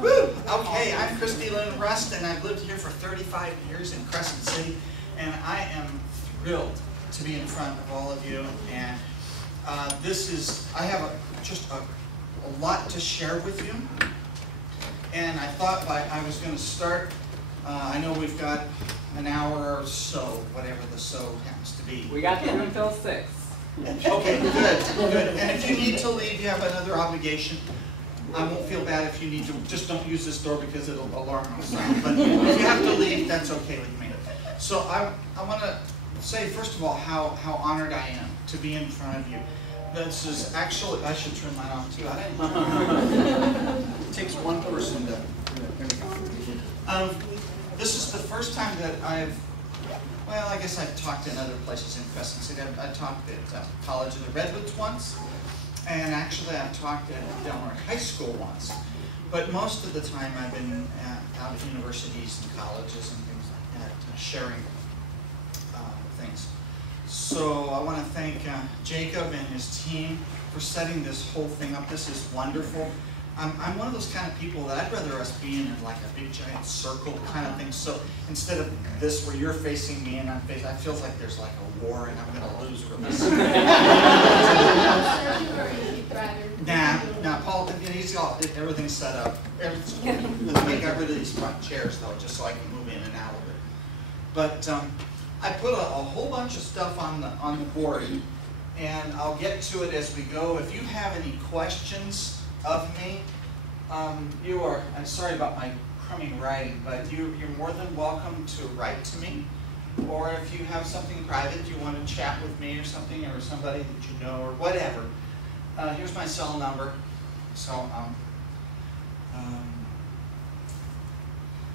Woo! Okay, I'm Christie Lynn Rust, and I've lived here for 35 years in Crescent City, and I am thrilled to be in front of all of you. And I have just a lot to share with you. And I thought I was going to start. I know we've got an hour or so, whatever the so happens to be. We got through until 6. Okay, good. And if you need to leave, you have another obligation. I won't feel bad if you need to. Just don't use this door because it'll alarm us. But if you have to leave, that's okay with me. So I want to say, first of all, how honored I am to be in front of you. This is actually, I should turn mine off too. It takes one person to. This is the first time that well, I guess I've talked in other places in Crescent City. I talked at College of the Redwoods once, and actually I've talked at Del Norte High School once. But most of the time I've been out at universities and colleges and things like that, sharing things. So I want to thank Jacob and his team for setting this whole thing up. This is wonderful. I'm one of those kind of people that I'd rather us be in like a big giant circle kind of thing. So instead of this where you're facing me and I'm facing, it feels like there's like a war and I'm going to lose really soon. Nah, Paul, he's got everything set up. We got rid of these front chairs though, just so I can move in and out of it. But I put a whole bunch of stuff on the board, and I'll get to it as we go. If you have any questions of me, I'm sorry about my crummy writing, but you're more than welcome to write to me. Or if you have something private, you want to chat with me or something, or somebody that you know, or whatever. Here's my cell number. So,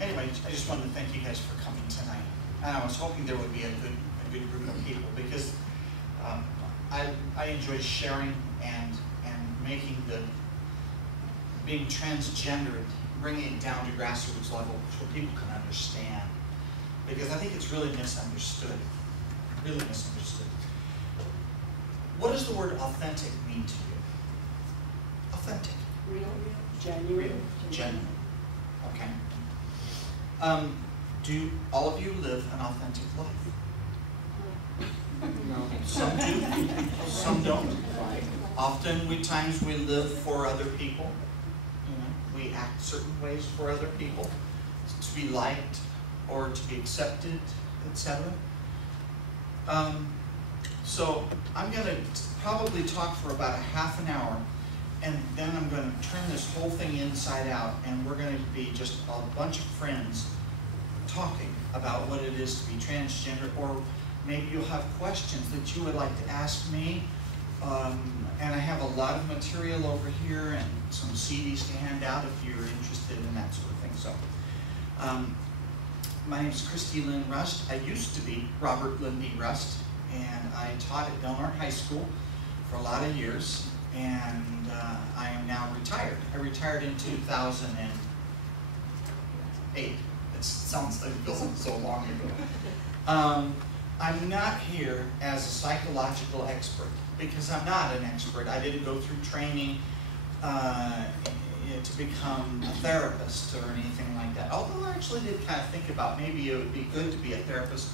anyway, I just wanted to thank you guys for coming tonight. And I was hoping there would be a good group of people, because I enjoy sharing and making being transgender, bringing it down to grassroots level so people can understand. Because I think it's really misunderstood. Really misunderstood. What does the word authentic mean to you? Authentic. Real. Genuine. Genuine. Okay. Do all of you live an authentic life? No. Some do, some don't. Times we live for other people. We act certain ways for other people, to be liked or to be accepted, etc. So I'm going to probably talk for about a half an hour, and then I'm going to turn this whole thing inside out, and we're going to be just a bunch of friends talking about what it is to be transgender, or maybe you'll have questions that you would like to ask me. And I have a lot of material over here and some CDs to hand out if you're interested in that sort of thing. So, my name is Christie Lynn Rust. I used to be Robert Lindy Rust, and I taught at Del Norte High School for a lot of years, and I am now retired. I retired in 2008. It sounds like it feels so long ago. I'm not here as a psychological expert, because I'm not an expert. I didn't go through training to become a therapist or anything like that. Although I actually did kind of think about maybe it would be good to be a therapist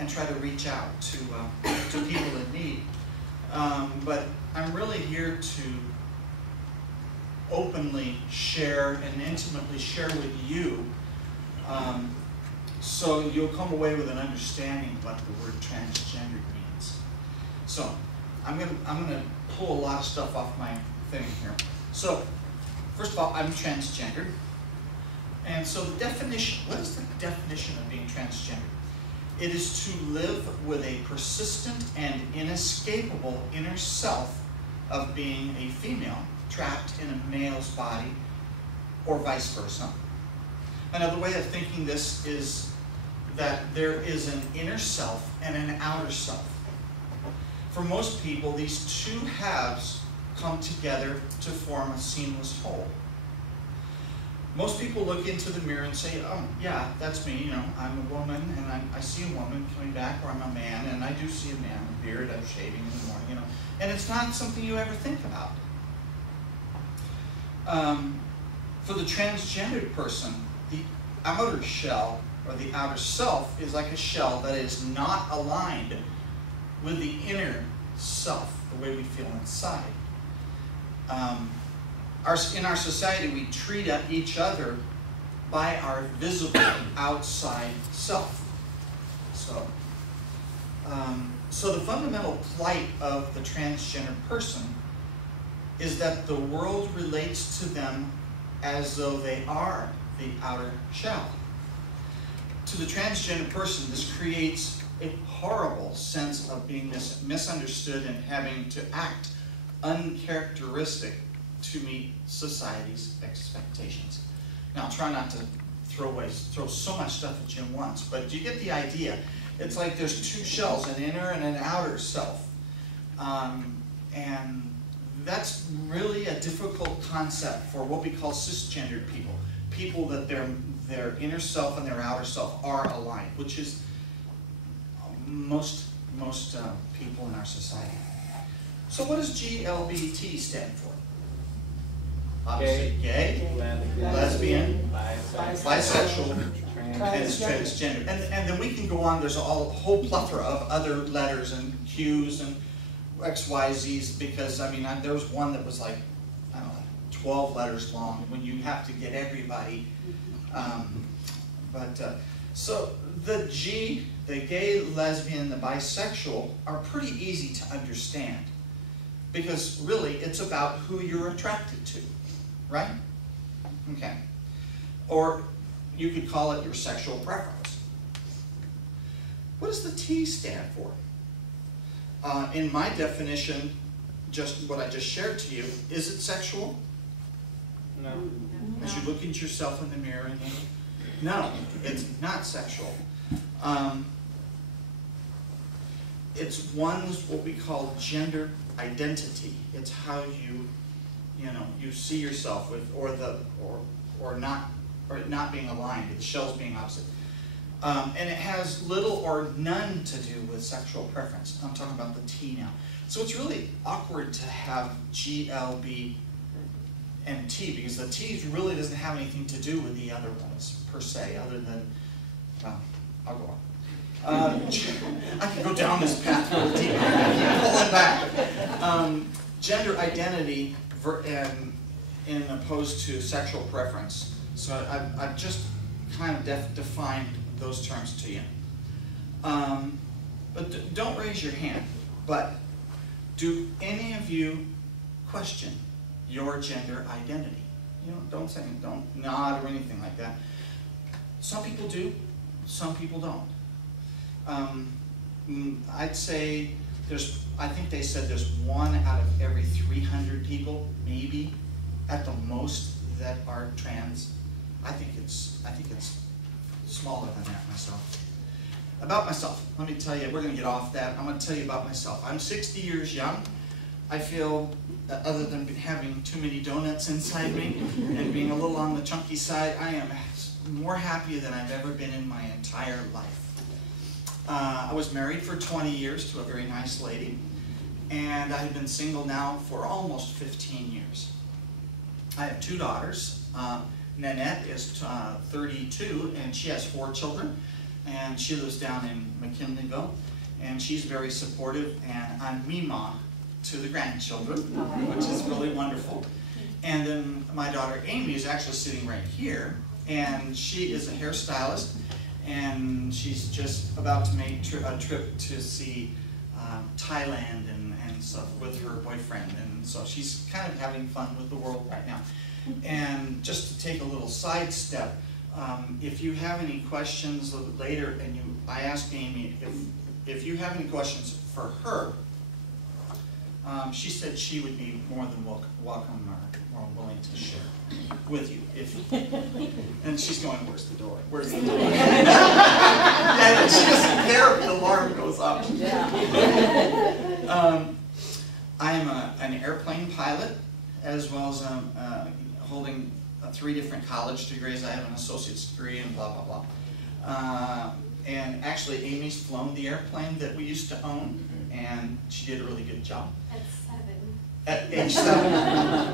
and try to reach out to people in need. But I'm really here to openly share and intimately share with you, so you'll come away with an understanding of what the word transgender means. So I'm gonna pull a lot of stuff off my thing here. So first of all, I'm transgendered, and so the definition. What is the definition of being transgender? It is to live with a persistent and inescapable inner self of being a female trapped in a male's body, or vice versa. Another way of thinking this is that there is an inner self and an outer self. For most people, these two halves come together to form a seamless whole. Most people look into the mirror and say, oh, yeah, that's me, I'm a woman, and I see a woman coming back, or I'm a man, and I do see a man with a beard, I'm shaving in the morning, And it's not something you ever think about. For the transgendered person, the outer shell, or the outer self, is like a shell that is not aligned with the inner self, the way we feel inside. In our society, we treat each other by our visible outside self. So the fundamental plight of the transgender person is that the world relates to them as though they are the outer shell. To the transgender person, this creates a horrible sense of being misunderstood and having to act uncharacteristic to meet society's expectations. Now, try not to throw so much stuff at you at once, but you get the idea. It's like there's two shells, an inner and an outer self. And that's really a difficult concept for what we call cisgendered people. People that their inner self and their outer self are aligned, which is most people in our society. So what does GLBT stand for? Obviously gay, lesbian, bisexual, and transgender. And then we can go on, there's a whole plethora of other letters and Qs and XYZs, because I mean, there was one that was like, I don't know, 12 letters long when you have to get everybody. So the G, the gay, lesbian, the bisexual are pretty easy to understand, because really it's about who you're attracted to, right? Okay. Or you could call it your sexual preference. What does the T stand for? In my definition, just what I just shared to you, is it sexual? No. As you look at yourself in the mirror and think, no, it's not sexual. It's one's what we call gender identity. It's how you see yourself with, or not being aligned, the shells being opposite. And it has little or none to do with sexual preference. I'm talking about the T now. So it's really awkward to have G, L, B, and T, because the T really doesn't have anything to do with the other ones, per se, other than, well, I'll go on. I can go down this path real deep. I keep pulling back. Gender identity in opposed to sexual preference. So I've just kind of defined those terms to you. But don't raise your hand. But do any of you question your gender identity? Don't say, don't nod or anything like that. Some people do, some people don't. I'd say I think they said there's 1 out of every 300 people, maybe, at the most, that are trans. I think it's smaller than that myself. About myself, let me tell you, we're going to get off that. I'm going to tell you about myself. I'm 60 years young. I feel, other than having too many donuts inside me and being a little on the chunky side, I am more happy than I've ever been in my entire life. I was married for 20 years to a very nice lady, and I have been single now for almost 15 years. I have 2 daughters. Nanette is 32, and she has 4 children, and she lives down in McKinleyville, and she's very supportive, and I'm Mima to the grandchildren, which is really wonderful. And then my daughter Amy is actually sitting right here, and she is a hairstylist, and she's just about to make a trip to see Thailand and stuff with her boyfriend, and so she's kind of having fun with the world right now. And just to take a little sidestep, if you have any questions later, and I asked Amy if you have any questions for her, she said she would be more than welcome or more willing to share with you. And she's going, where's the door? Where's the door? And she doesn't care if the alarm goes off. I am an airplane pilot, as well as holding 3 different college degrees. I have an associate's degree and blah, blah, blah. And actually, Amy's flown the airplane that we used to own, and she did a really good job. At 7. At age 7.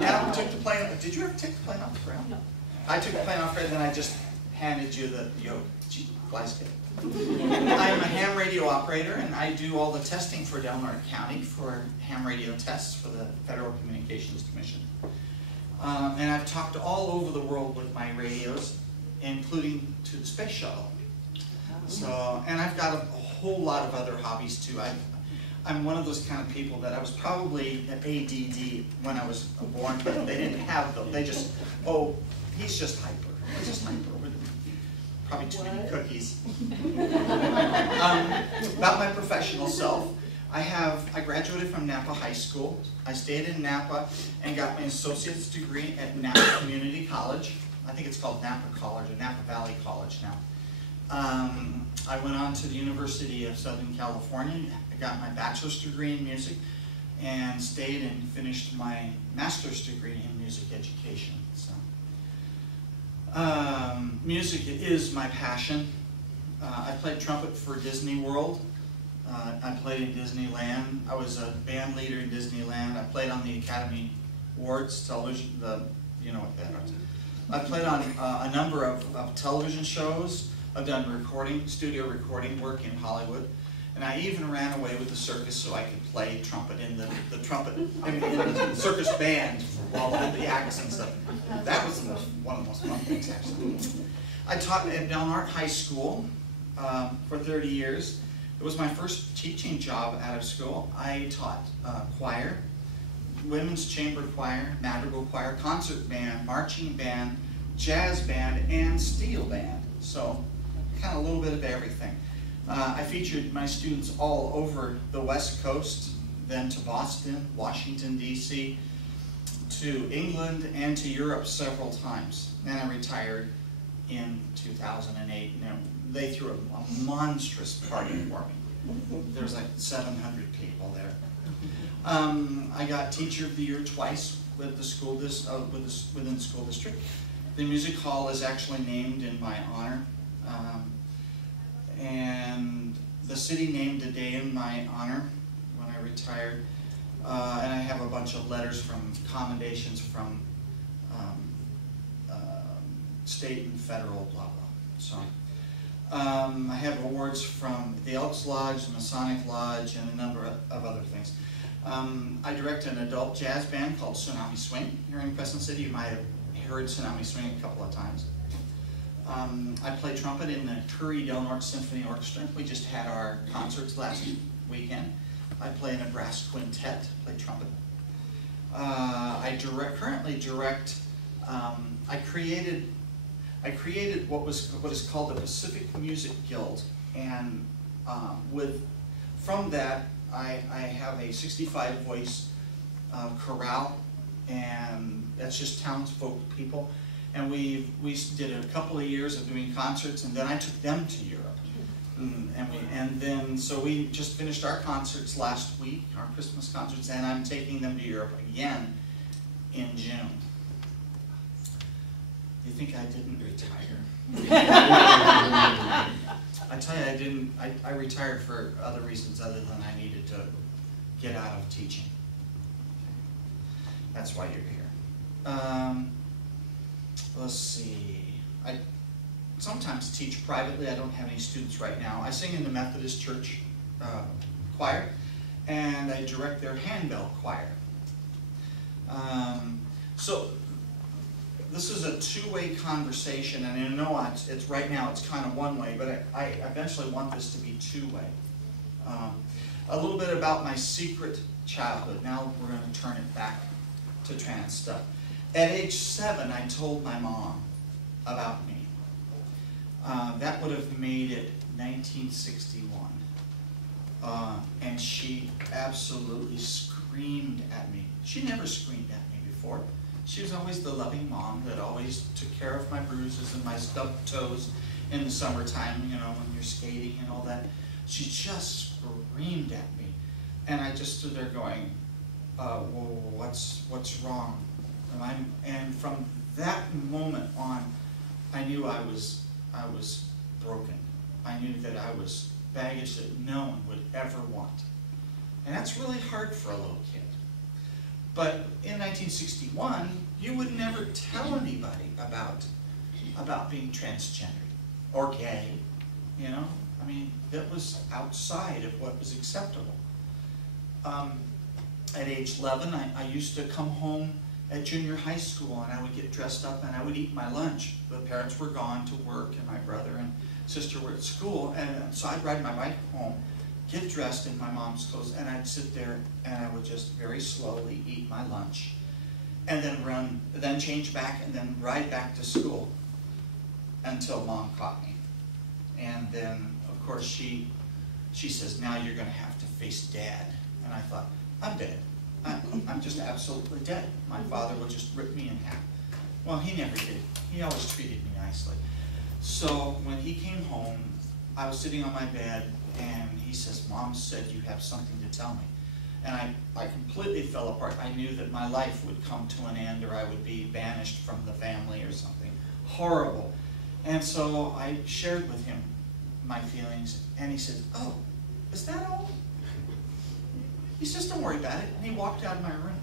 Now, took the plane. Did you ever take the plane off the ground? No. I took the plane off and then I just handed you the yoke. Gee, flies kid. I am a ham radio operator, and I do all the testing for Del Norte County for ham radio tests for the Federal Communications Commission. And I've talked all over the world with my radios, including to the space shuttle. So, and I've got a whole lot of other hobbies too. I'm one of those kind of people that I was probably ADD when I was born, but they didn't have them. They just, oh, he's just hyper. He's just hyper. Probably too many cookies. About my professional self, I graduated from Napa High School. I stayed in Napa and got my associate's degree at Napa Community College. I think it's called Napa College or Napa Valley College now. I went on to the University of Southern California. I got my bachelor's degree in music and stayed and finished my master's degree in music education. So, music is my passion. I played trumpet for Disney World. I played in Disneyland. I was a band leader in Disneyland. I played on the Academy Awards television, you know what that is. I played on a number of television shows. I've done studio recording work in Hollywood. And I even ran away with the circus so I could play trumpet in the in the circus band while I did the acts and stuff. That was one of the most fun things, actually. I taught at Del Norte High School for 30 years. It was my first teaching job out of school. I taught choir, women's chamber choir, madrigal choir, concert band, marching band, jazz band, and steel band. So kind of a little bit of everything. I featured my students all over the West Coast, then to Boston, Washington, D.C., to England, and to Europe several times. And I retired in 2008. Now, they threw a monstrous party for me. There was like 700 people there. I got Teacher of the Year twice with the school within the school district. The music hall is actually named in my honor. And the city named a day in my honor when I retired. And I have a bunch of letters from commendations from state and federal, blah, blah. So I have awards from the Elks Lodge, the Masonic Lodge, and a number of other things. I direct an adult jazz band called Tsunami Swing here in Crescent City. You might have heard Tsunami Swing a couple of times. I play trumpet in the Curry Del Norte Symphony Orchestra. We just had our concerts last weekend. I play in a brass quintet, play trumpet. I currently direct, I created what is called the Pacific Music Guild, and from that I have a 65 voice chorale, and that's just townsfolk people. And we did a couple of years of doing concerts, and then I took them to Europe. So we just finished our concerts last week, our Christmas concerts, and I'm taking them to Europe again in June. You think I didn't retire? I tell you, I retired for other reasons other than I needed to get out of teaching. That's why you're here. Let's see. I sometimes teach privately. I don't have any students right now. I sing in the Methodist Church choir, and I direct their handbell choir. So this is a two-way conversation, and I know it's right now it's kind of one way, but I eventually want this to be two-way. A little bit about my secret childhood. Now we're going to turn it back to trans stuff. At age 7, I told my mom about me. That would have made it 1961. And she absolutely screamed at me. She never screamed at me before. She was always the loving mom that always took care of my bruises and my stubbed toes in the summertime, you know, when you're skating and all that. She just screamed at me. And I just stood there going, whoa, what's wrong? And from that moment on, I knew I was broken. I knew that I was baggage that no one would ever want. And that's really hard for a little kid. But in 1961, you would never tell anybody about about being transgender or gay, you know? I mean, that was outside of what was acceptable. At age 11, I used to come home at junior high school and I would get dressed up and I would eat my lunch. The parents were gone to work and my brother and sister were at school, and so I'd ride my bike home, get dressed in my mom's clothes, and I'd sit there and I would just very slowly eat my lunch and then change back and then ride back to school until Mom caught me. And then, of course, she says, now you're going to have to face Dad. And I thought, I'm dead. I'm just absolutely dead. My father will just rip me in half. Well, he never did. He always treated me nicely. So when he came home, I was sitting on my bed, and he says, Mom said you have something to tell me. And I completely fell apart. I knew that my life would come to an end, or I would be banished from the family or something horrible. And so I shared with him my feelings, and he said, oh, is that all? He says, don't worry about it. And he walked out of my room.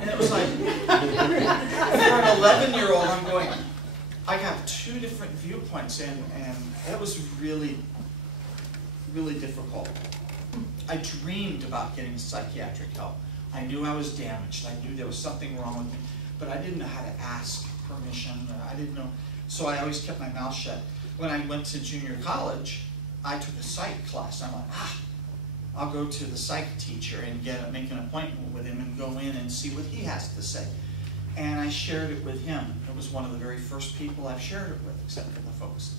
And it was like, for an 11-year-old, I'm going, I got two different viewpoints, and that was really, really difficult. I dreamed about getting psychiatric help. I knew I was damaged. I knew there was something wrong with me, but I didn't know how to ask permission. I didn't know, so I always kept my mouth shut. When I went to junior college, I took a psych class. I'm like, I'll go to the psych teacher and make an appointment with him and go in and see what he has to say. And I shared it with him. It was one of the very first people I've shared it with, except for the folks.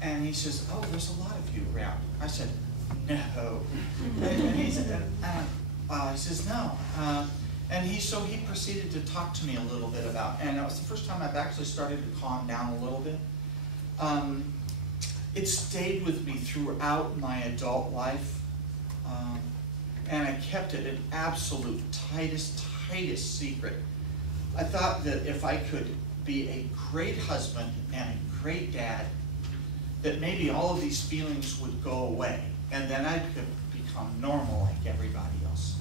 And he says, oh, there's a lot of you around. I said, no. And he said, he says, no. So he proceeded to talk to me a little bit about, and that was the first time I've actually started to calm down a little bit. It stayed with me throughout my adult life, and I kept it an absolute tightest secret. I thought that if I could be a great husband and a great dad, that maybe all of these feelings would go away, and then I could become normal like everybody else.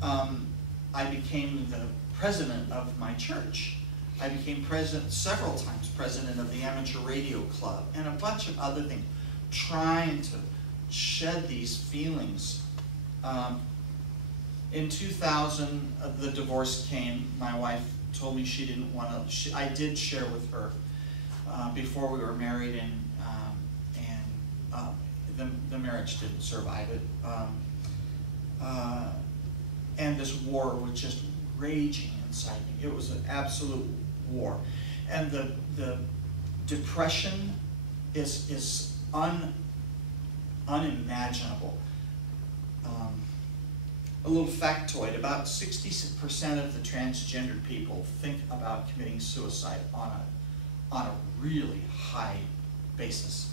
I became the president of my church. I became president several times, president of the amateur radio club, and a bunch of other things, trying to shed these feelings. In 2000, the divorce came. My wife told me she didn't want to. I did share with her before we were married, and the marriage didn't survive it. And this war was just raging inside me. It was an absolute war, and the depression is unimaginable. A little factoid: about 60% of the transgender people think about committing suicide on a really high basis,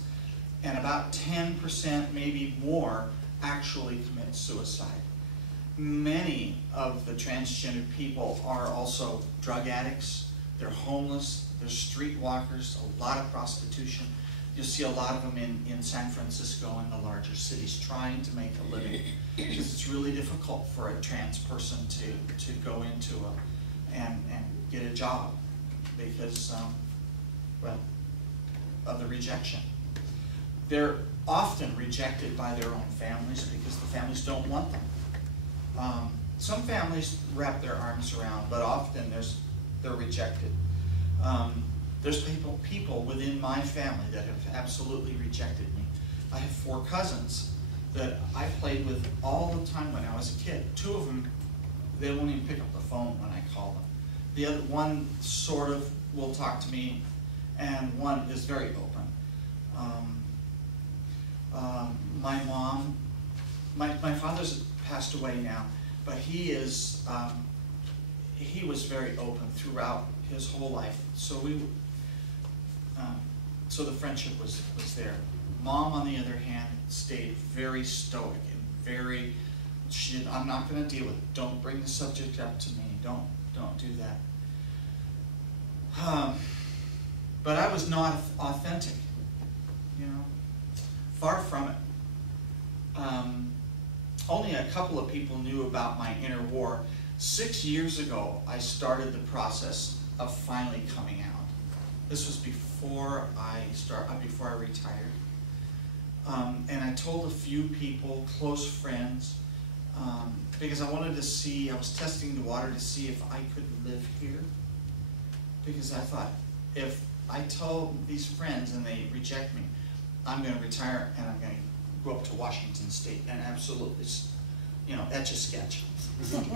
and about 10%, maybe more, actually commit suicide. Many of the transgender people are also drug addicts, they're homeless, they're streetwalkers, a lot of prostitution. You'll see a lot of them in San Francisco and the larger cities trying to make a living, because it's really difficult for a trans person to go into and get a job because, well, of the rejection. They're often rejected by their own families because the families don't want them. Some families wrap their arms around, but often they're rejected. There's people within my family that have absolutely rejected me. I have 4 cousins that I played with all the time when I was a kid. 2 of them, they won't even pick up the phone when I call them. The other one sort of will talk to me, and one is very open. My mom, my father's passed away now, but he was very open throughout his whole life. So the friendship was there. Mom, on the other hand, stayed very stoic and she did, I'm not going to deal with it. Don't bring the subject up to me. Don't do that. But I was not authentic, you know, far from it. Only a couple of people knew about my inner war. 6 years ago, I started the process of finally coming out. This was before I retired. And I told a few people, close friends, because I wanted to see, I was testing the water to see if I could live here. Because I thought, if I tell these friends and they reject me, I'm going to retire and I'm going to go up to Washington State and absolutely, you know, etch a sketch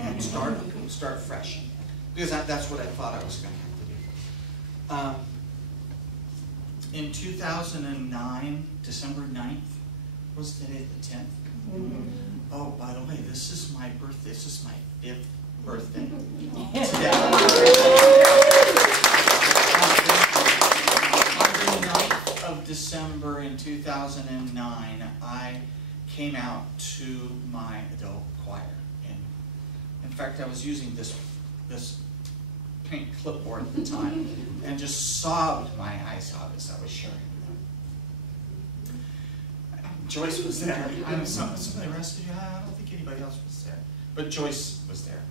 and start fresh. Because that's what I thought I was going to have to do. In 2009, December 9th, was today the 10th? Mm-hmm. Oh, by the way, this is my birthday. This is my 5th birthday. On the 9th of December in 2009, I came out to my adult choir. And in fact, I was using this pink clipboard at the time and just sobbed my eyes out as I was sharing them. Joyce was there. I was some of the rest of you, I don't think anybody else was there. But Joyce was there.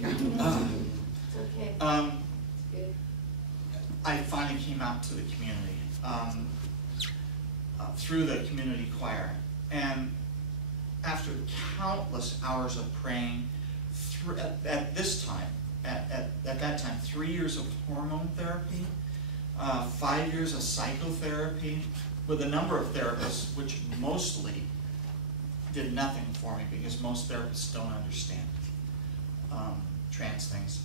It's okay. It's good. I finally came out to the community through the community choir. And after countless hours of praying, at that time, 3 years of hormone therapy, 5 years of psychotherapy, with a number of therapists, which mostly did nothing for me because most therapists don't understand trans things.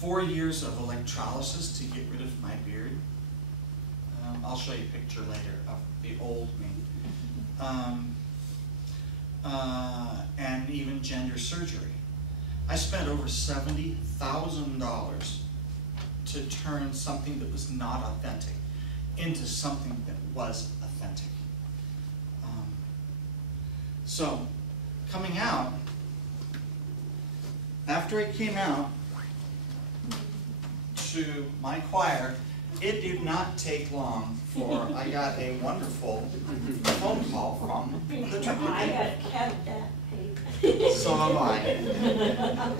4 years of electrolysis to get rid of my beard. I'll show you a picture later of the old me. And even gender surgery. I spent over $70,000 to turn something that was not authentic into something that was authentic. So, coming out, after I came out to my choir, it did not take long for I got a wonderful phone call from the triplicate. I got kept that paper. So have I.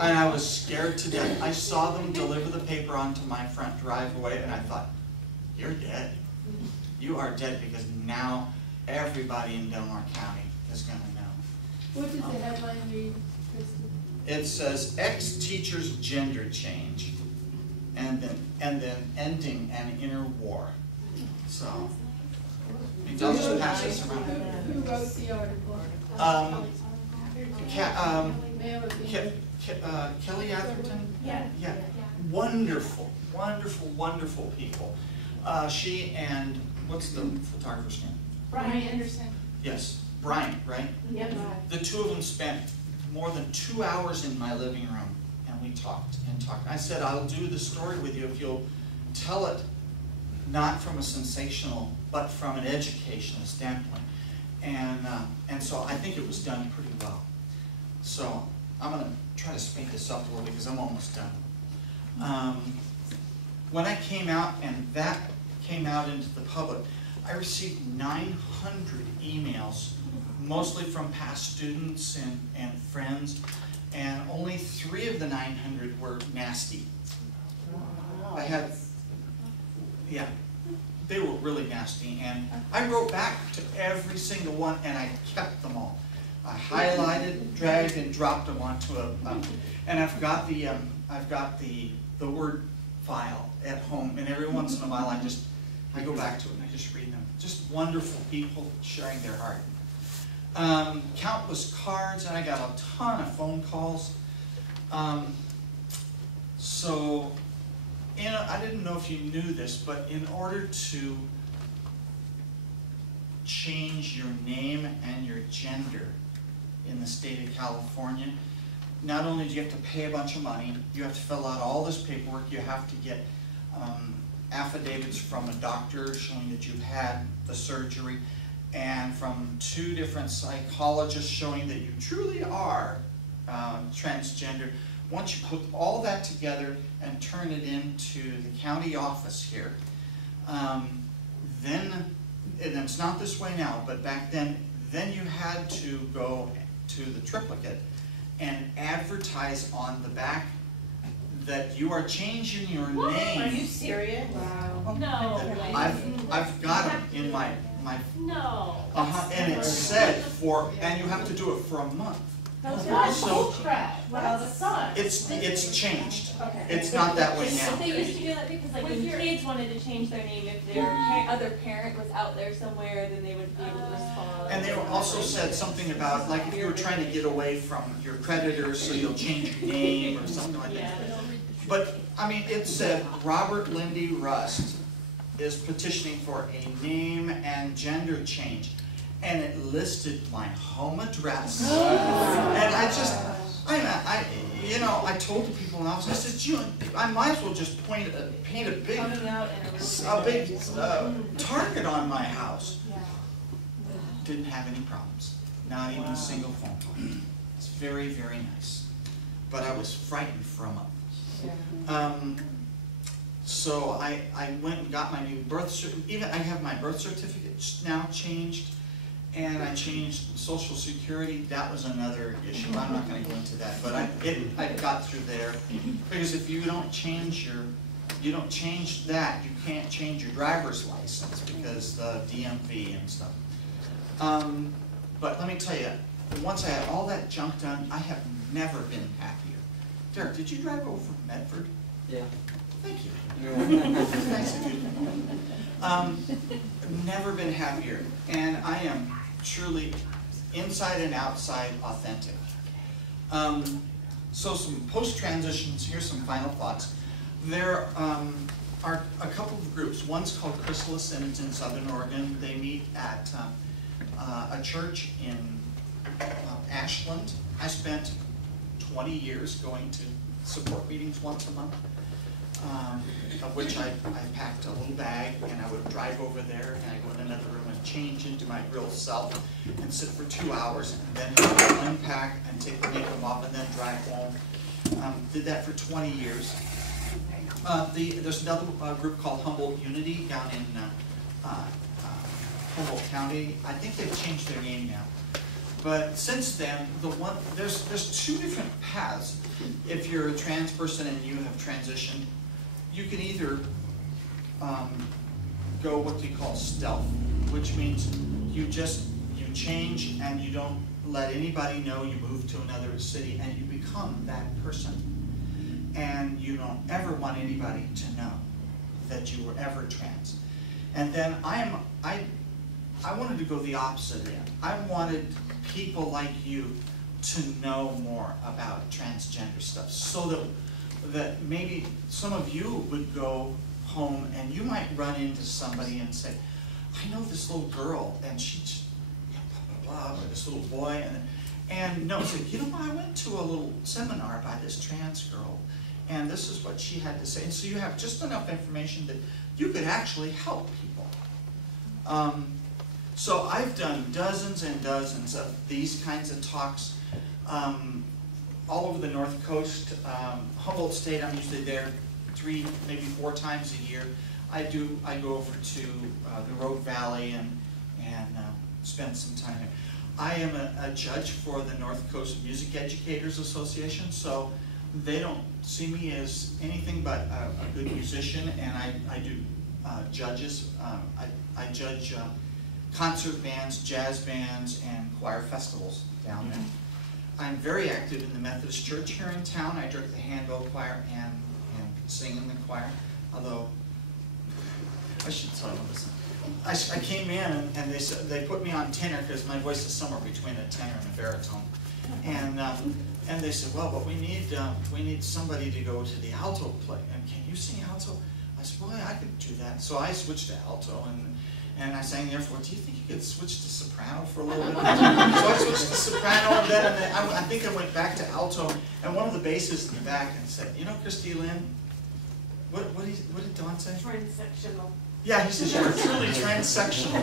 And I was scared to death. I saw them deliver the paper onto my front driveway and I thought, you're dead. You are dead because now everybody in Delmar County is going to know. What does the headline read, Christie? It says, ex-teacher's gender change. And then ending an inner war. So, I'll just pass this around. Who wrote the article? Kelly Atherton? Yeah. Wonderful, wonderful, wonderful people. She and, what's the photographer's name? Brian Anderson. Yes, Brian, right? Yep. The two of them spent more than 2 hours in my living room. And we talked and talked. I said, I'll do the story with you if you'll tell it not from a sensational, but from an educational standpoint. And so I think it was done pretty well. So I'm going to try to speed this up a little because I'm almost done. When I came out and that came out into the public, I received 900 emails, mostly from past students and friends. And only 3 of the 900 were nasty. I had, yeah, they were really nasty. And I wrote back to every single one, and I kept them all. I highlighted, dragged, and dropped them onto and I've got the Word file at home. And every once in a while, I go back to it and I just read them. Just wonderful people sharing their heart. Countless cards, and I got a ton of phone calls. So, I didn't know if you knew this, but in order to change your name and your gender in the state of California, not only do you have to pay a bunch of money, you have to fill out all this paperwork, you have to get affidavits from a doctor showing that you've had the surgery, and from 2 different psychologists showing that you truly are transgender. Once you put all that together and turn it into the county office here, then, and it's not this way now, but back then you had to go to the triplicate and advertise on the back that you are changing your name. Are you serious? Wow. No. I've got them in my No. and it said and you have to do it for a month. That's So- bullcrap. Well, that sucks. It's changed. Okay. It's not that way now. But they used to do that because like when kids wanted to change their name, if their other parent was out there somewhere, then they would be able to respond. And they also said something about, like, if you were trying to get away from your creditors, so you'll change your name or something like that. But, I mean, it said, Robert Lindy Rust is petitioning for a name and gender change. And it listed my home address. And I told the people in the office, I said, I might as well just paint a big target on my house. Didn't have any problems. Not even a single phone call. It's very, very nice. But I was frightened for a month. So I went and got my new birth certificate. Even I have my birth certificate now changed. And I changed Social Security. That was another issue. I'm not going to go into that, but I got through there because if you don't change that, you can't change your driver's license because the DMV and stuff. But let me tell you, once I had all that junk done, I have never been happier. Derek, did you drive over from Medford? Yeah. Thank you. Nice of you. Never been happier, and I am truly inside and outside authentic. So some post-transitions, here's some final thoughts. There are a couple of groups. One's called Christie Lynn, it's in Southern Oregon. They meet at a church in Ashland. I spent 20 years going to support meetings once a month. Of which I packed a little bag and I would drive over there and I'd go in another room and change into my real self and sit for 2 hours and then unpack and take the makeup off and then drive home. Did that for 20 years. There's another group called Humboldt Unity down in Humboldt County. I think they've changed their name now. But since then, there's two different paths. If you're a trans person and you have transitioned, you can either go what they call stealth, which means you change and you don't let anybody know you moved to another city and you become that person. And you don't ever want anybody to know that you were ever trans. And then I wanted to go the opposite end. I wanted people like you to know more about transgender stuff so that maybe some of you would go home and you might run into somebody and say, I know this little girl and she's blah, blah, blah, or this little boy, and say, you know, I went to a little seminar by this trans girl and this is what she had to say. And so you have just enough information that you could actually help people. So I've done dozens and dozens of these kinds of talks all over the North Coast. Humboldt State, I'm usually there 3, maybe 4 times a year. I go over to the Rogue Valley and spend some time here. I am a judge for the North Coast Music Educators Association, so they don't see me as anything but a good musician, and I do judges. I judge concert bands, jazz bands, and choir festivals down there. I'm very active in the Methodist Church here in town. I direct the handbell choir and sing in the choir, although I should tell you this. I came in and they put me on tenor because my voice is somewhere between a tenor and a baritone. And they said, well, but we need somebody to go to the alto play. And can you sing alto? I said, well, yeah, I could do that. So I switched to alto and I sang there for, do you think you could switch to soprano for a little bit? So I switched to soprano and then I think I went back to alto. And one of the bassists in the back and said, you know, Christie Lynn, what did Don say? Transsectional. Yeah, he says, you're truly transsectional.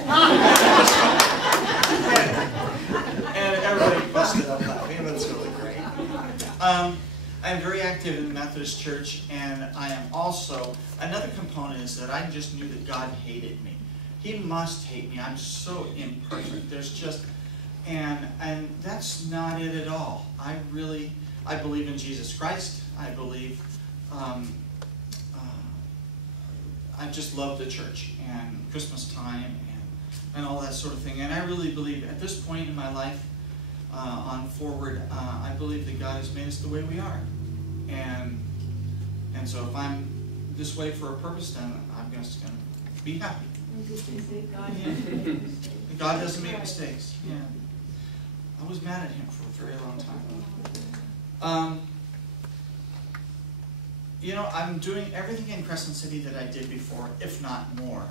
and everybody busted up laughing. That's really great. I'm very active in the Methodist Church, and I am also, another component is that I just knew that God hated me. He must hate me. I'm so imperfect. There's just, And that's not it at all. I believe in Jesus Christ. I believe, I just love the church and Christmas time and all that sort of thing. And I really believe at this point in my life, on forward, I believe that God has made us the way we are. And so if I'm this way for a purpose, then I'm just going to be happy. God doesn't make mistakes. Yeah. I was mad at him for a very long time. You know, I'm doing everything in Crescent City that I did before, if not more.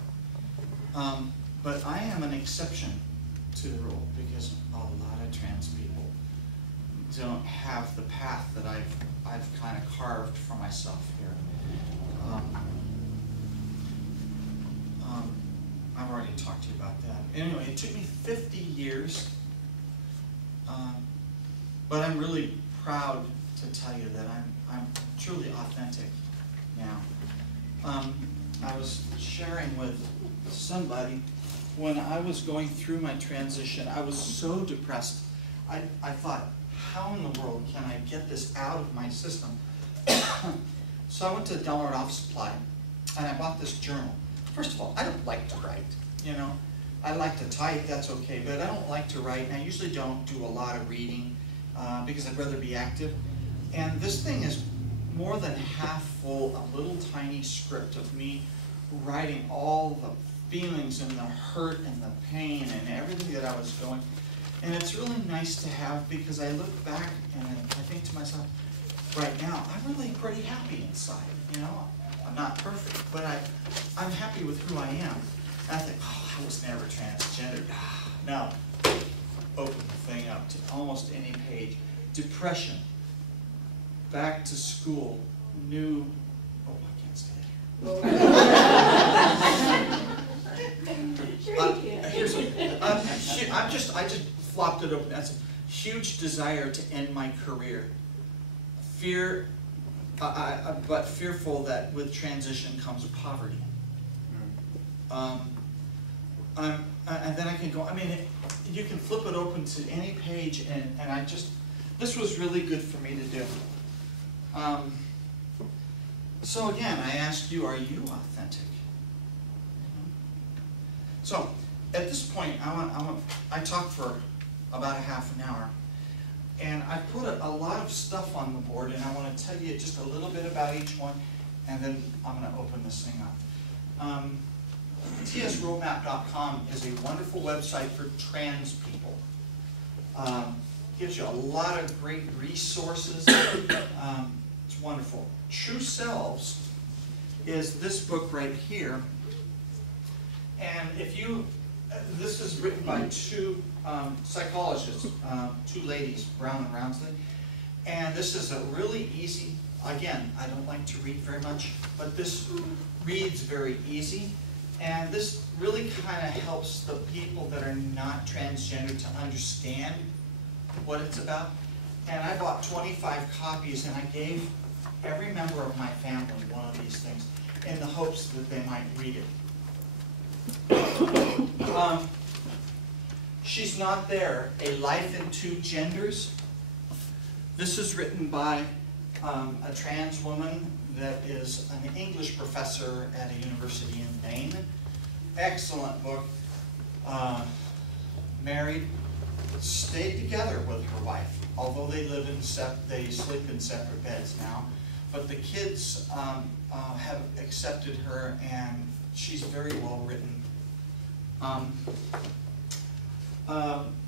But I am an exception to the rule because a lot of trans people don't have the path that I've kind of carved for myself here. I've already talked to you about that. Anyway, it took me 50 years, but I'm really proud to tell you that I'm truly authentic now. I was sharing with somebody when I was going through my transition, I was so depressed. I thought, how in the world can I get this out of my system? So I went to Delaware Office Supply and I bought this journal. First of all, I don't like to write, you know. I like to type, that's okay, but I don't like to write, and I usually don't do a lot of reading because I'd rather be active. And this thing is more than half full of little tiny script of me writing all the feelings and the hurt and the pain and everything that I was going. And it's really nice to have because I look back and I think to myself, right now, I'm really pretty happy inside, you know. I'm not perfect, but I'm happy with who I am. And I think, oh, I was never transgender. No. Open the thing up to almost any page. Depression. Back to school. New. Oh, I can't stay here. I just flopped it open. That's a huge desire to end my career. Fear, but fearful that with transition comes poverty. And then I can go, I mean, you can flip it open to any page, and I just, this was really good for me to do. So again, I ask you, are you authentic? So at this point, I talked for about a half an hour, and I put a lot of stuff on the board, and I want to tell you just a little bit about each one, and then I'm going to open this thing up. TSRoadmap.com is a wonderful website for trans people. Gives you a lot of great resources. It's wonderful. True Selves is this book right here. And if you, this is written by two psychologists, two ladies, Brown and Rounsley. And this is a really easy, again, I don't like to read very much, but this reads very easy. And this really kind of helps the people that are not transgender to understand what it's about. And I bought 25 copies, and I gave every member of my family one of these things in the hopes that they might read it. She's Not There, A Life in Two Genders. This is written by a trans woman that is an English professor at a university in Maine. Excellent book. Married, stayed together with her wife, although they live in they sleep in separate beds now. But the kids have accepted her, and she's very well written.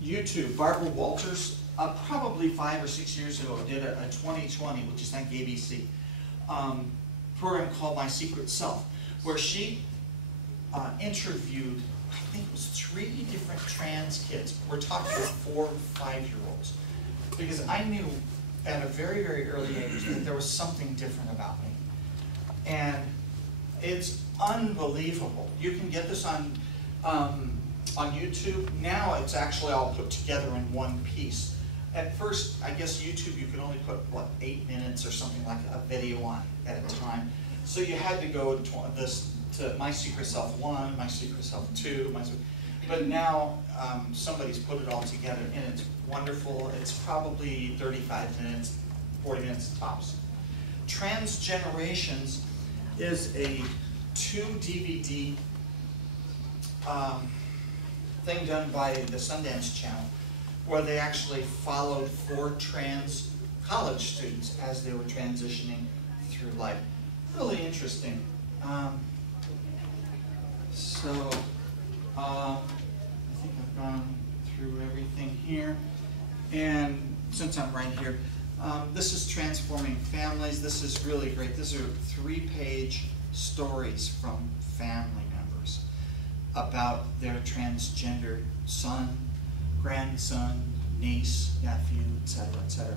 YouTube, Barbara Walters, probably 5 or 6 years ago, did a 2020, which is thank ABC, program called My Secret Self, where she interviewed, I think it was 3 different trans kids. We're talking about 4 and 5-year-olds. Because I knew at a very, very early age that there was something different about me. And it's unbelievable. You can get this on YouTube. Now it's actually all put together in one piece. At first, I guess YouTube, you could only put, what, 8 minutes or something like a video on at a time. So you had to go to My Secret Self 1, My Secret Self 2, but now somebody's put it all together, and it's wonderful. It's probably 35 minutes, 40 minutes tops. Transgenerations is a 2 DVD thing done by the Sundance Channel, where they actually followed 4 trans college students as they were transitioning through life. Really interesting. I think I've gone through everything here. And since I'm right here, this is Transforming Families. This is really great. These are 3-page stories from family members about their transgender son, grandson, niece, nephew, etc.,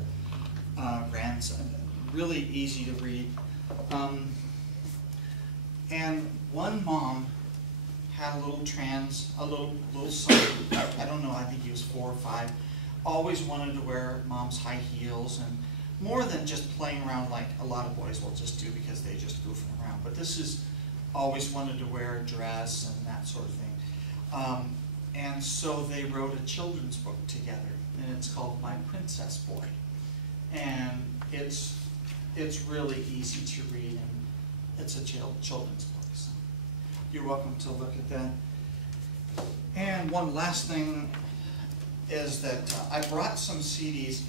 grandson. Really easy to read. And one mom had a little son, I don't know, I think he was 4 or 5, always wanted to wear mom's high heels, and more than just playing around like a lot of boys will just do because they just goofing around. But this is always wanted to wear a dress and that sort of thing. And so they wrote a children's book together, and it's called My Princess Boy. And it's really easy to read, and it's a children's book. So you're welcome to look at that. And one last thing is that I brought some CDs.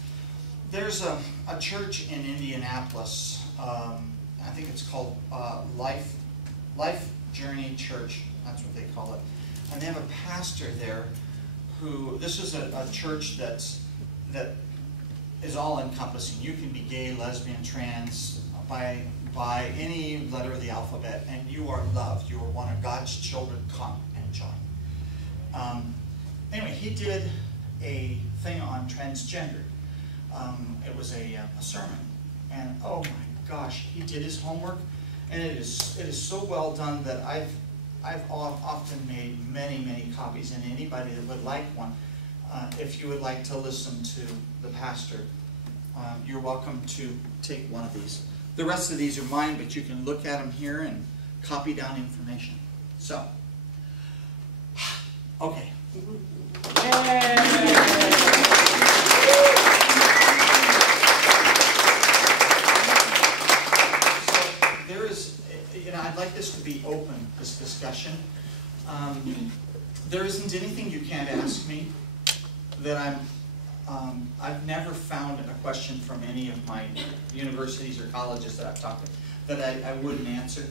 There's a church in Indianapolis, I think it's called Life Journey Church, that's what they call it. And they have a pastor there who, this is a church that is all-encompassing. You can be gay, lesbian, trans, by any letter of the alphabet, and you are loved. You are one of God's children. Come and join. Anyway, he did a thing on transgender. It was a sermon, and oh my gosh, he did his homework, and it is so well done that I've often made many copies, and anybody that would like one, if you would like to listen to the pastor, you're welcome to take one of these. The rest of these are mine, but you can look at them here and copy down information. So, okay. There is, I'd like this to be open, this discussion. There isn't anything you can't ask me that I've never found a question from any of my universities or colleges that I've talked to that I wouldn't answer.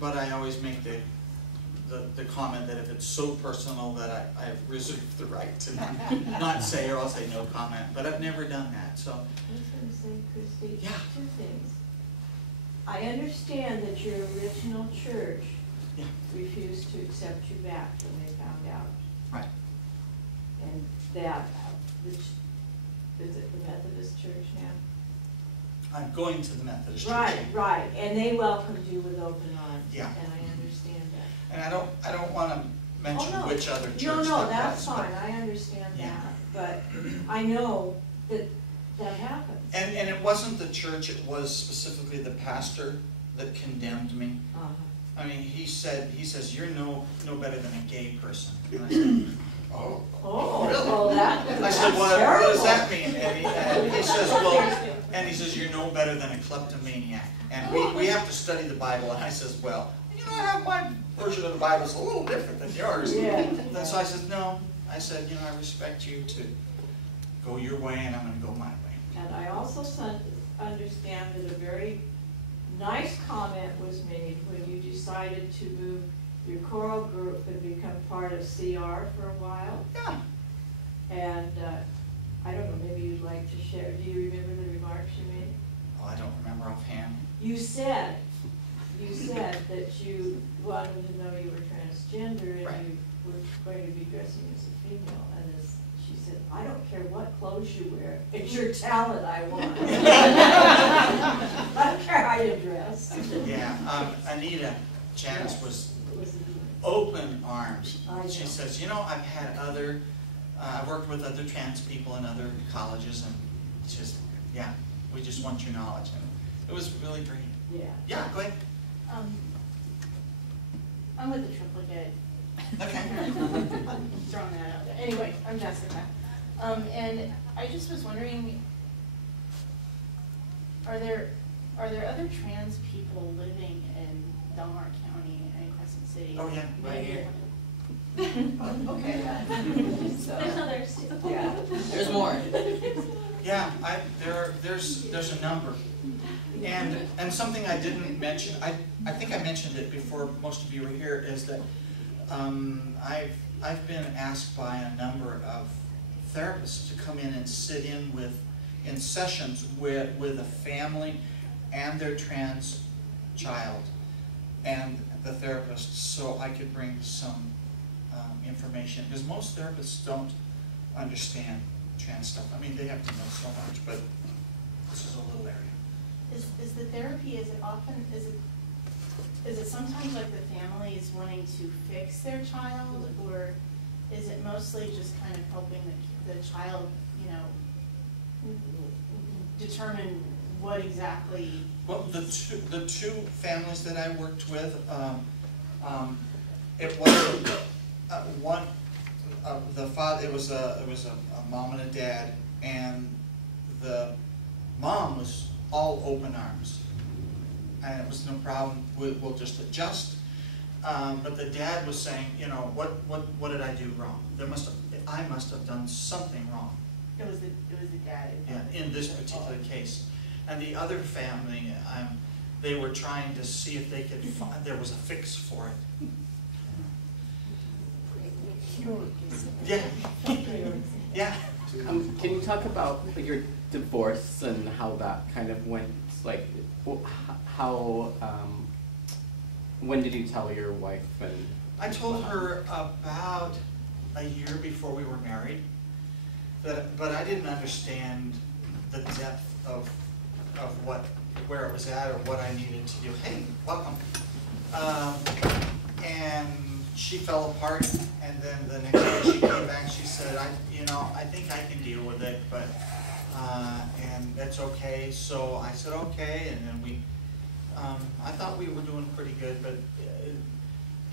But I always make the comment that if it's so personal that I reserve the right to not say, or I'll say no comment. But I've never done that. So. I was going to say, Christie, yeah. 2 things. I understand that your original church refused to accept you back when they found out. Right. And that, which, is it the Methodist church now? I'm going to the Methodist church. Right. And they welcomed you with open arms. Yeah. And I understand that. And I don't want to mention which other church. No, that's fine. I understand that. But I know that happened. And it wasn't the church, it was specifically the pastor that condemned me. I mean, he says, you're no better than a gay person. And I said, oh, really? Well, I said, well, what does that mean? And he says, well, you're no better than a kleptomaniac. And we have to study the Bible. And I says, well, I have my version of the Bible is a little different than yours. Yeah. And so I said, no. I said, I respect you to go your way, and I'm going to go my way. And I also understand that a very nice comment was made when you decided to move your choral group and become part of CR for a while. Yeah. And I don't know, maybe you'd like to share. Do you remember the remarks you made? Oh, I don't remember offhand. You said that you wanted to know you were transgender and you were going to be dressing as a female. And she said, I don't care what clothes you wear. It's your talent I want. I don't care how you dress. Yeah, Anita Janice was open arms. She says, I've had I've worked with other trans people in other colleges, and it's just, we just want your knowledge. And it was really great. Yeah. Yeah, go ahead. I'm with the triplicate Okay. I'm throwing that out there. Anyway, I'm Jessica. And I just was wondering, are there other trans people living in Del Mar County and Crescent City? Oh, yeah, right here. Okay. There's others too. Yeah. There's more. Yeah, there's a number. And something I didn't mention, I think I mentioned it before most of you were here, is that I've been asked by a number of therapists to come in and sit in sessions with a family and their trans child and the therapist, so I could bring some information, because most therapists don't understand trans stuff. I mean, they have to know so much, but this is a little area. Is the therapy, is it sometimes like the family is wanting to fix their child, or is it mostly just kind of helping the child, you know, determine what exactly? Well, the two families that I worked with, it was one. The father, it was a mom and a dad, and the mom was all open arms, and it was no problem. We'll just adjust. But the dad was saying, you know, what did I do wrong? I must have done something wrong. It was the dad. Yeah, in this particular case. And the other family, they were trying to see if they could find, there was a fix for it. Yeah. Yeah. Can you talk about your divorce and how that kind of went? Like, how, when did you tell your wife? And I told her about a year before we were married, but I didn't understand the depth of where it was at or what I needed to do. Hey, welcome. And she fell apart, and then the next day she came back. She said, I think I can deal with it, but and that's okay. So I said okay, and then I thought we were doing pretty good, but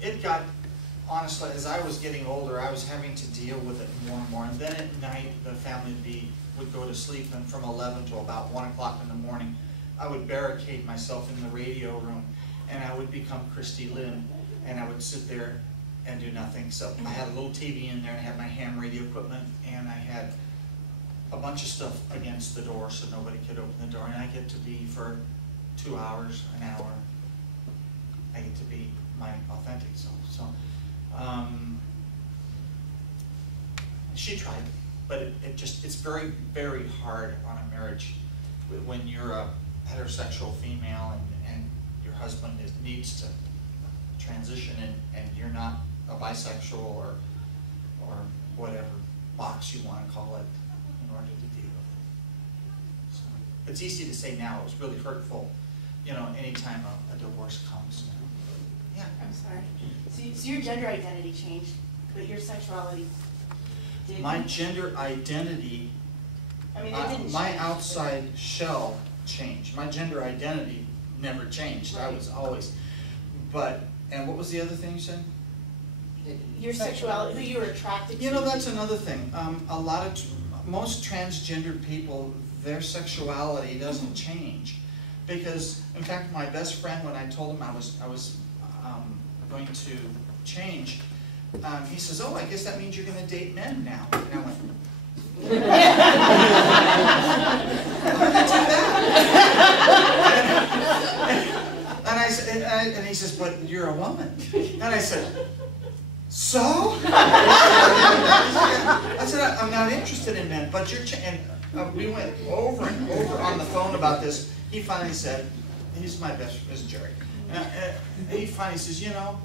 it got, honestly, as I was getting older, I was having to deal with it more and more. And then at night, the family would go to sleep, and from 11 to about 1 o'clock in the morning, I would barricade myself in the radio room, and I would become Christie Lynn, and I would sit there and do nothing. So I had a little TV in there, and I had my ham radio equipment, and I had a bunch of stuff against the door so nobody could open the door, and I get to be for 2 hours, an hour, I get to be my authentic self. So she tried, but it's very, very hard on a marriage when you're a heterosexual female and your husband needs to transition, and you're not a bisexual or whatever box you want to call it in order to deal with it. So it's easy to say now. It was really hurtful, you know, anytime a divorce comes. Yeah. I'm sorry. So your gender identity changed, but your sexuality didn't? My gender identity, I mean, it didn't my change, outside shell changed. My gender identity never changed. Right. I was always, and what was the other thing you said? your sexuality, who you were attracted to. You know, that's another thing. Most transgender people, their sexuality doesn't change, because, in fact, my best friend, when I told him I was going to change, he says, "Oh, I guess that means you're going to date men now." And I went, "How did you do that?" And I said, and he says, "But you're a woman." And I said, "So?" I said, "I'm not interested in men, but you're." And we went over and over on the phone about this. He finally said, he's my best friend, is Jerry. And he finally says, "You know,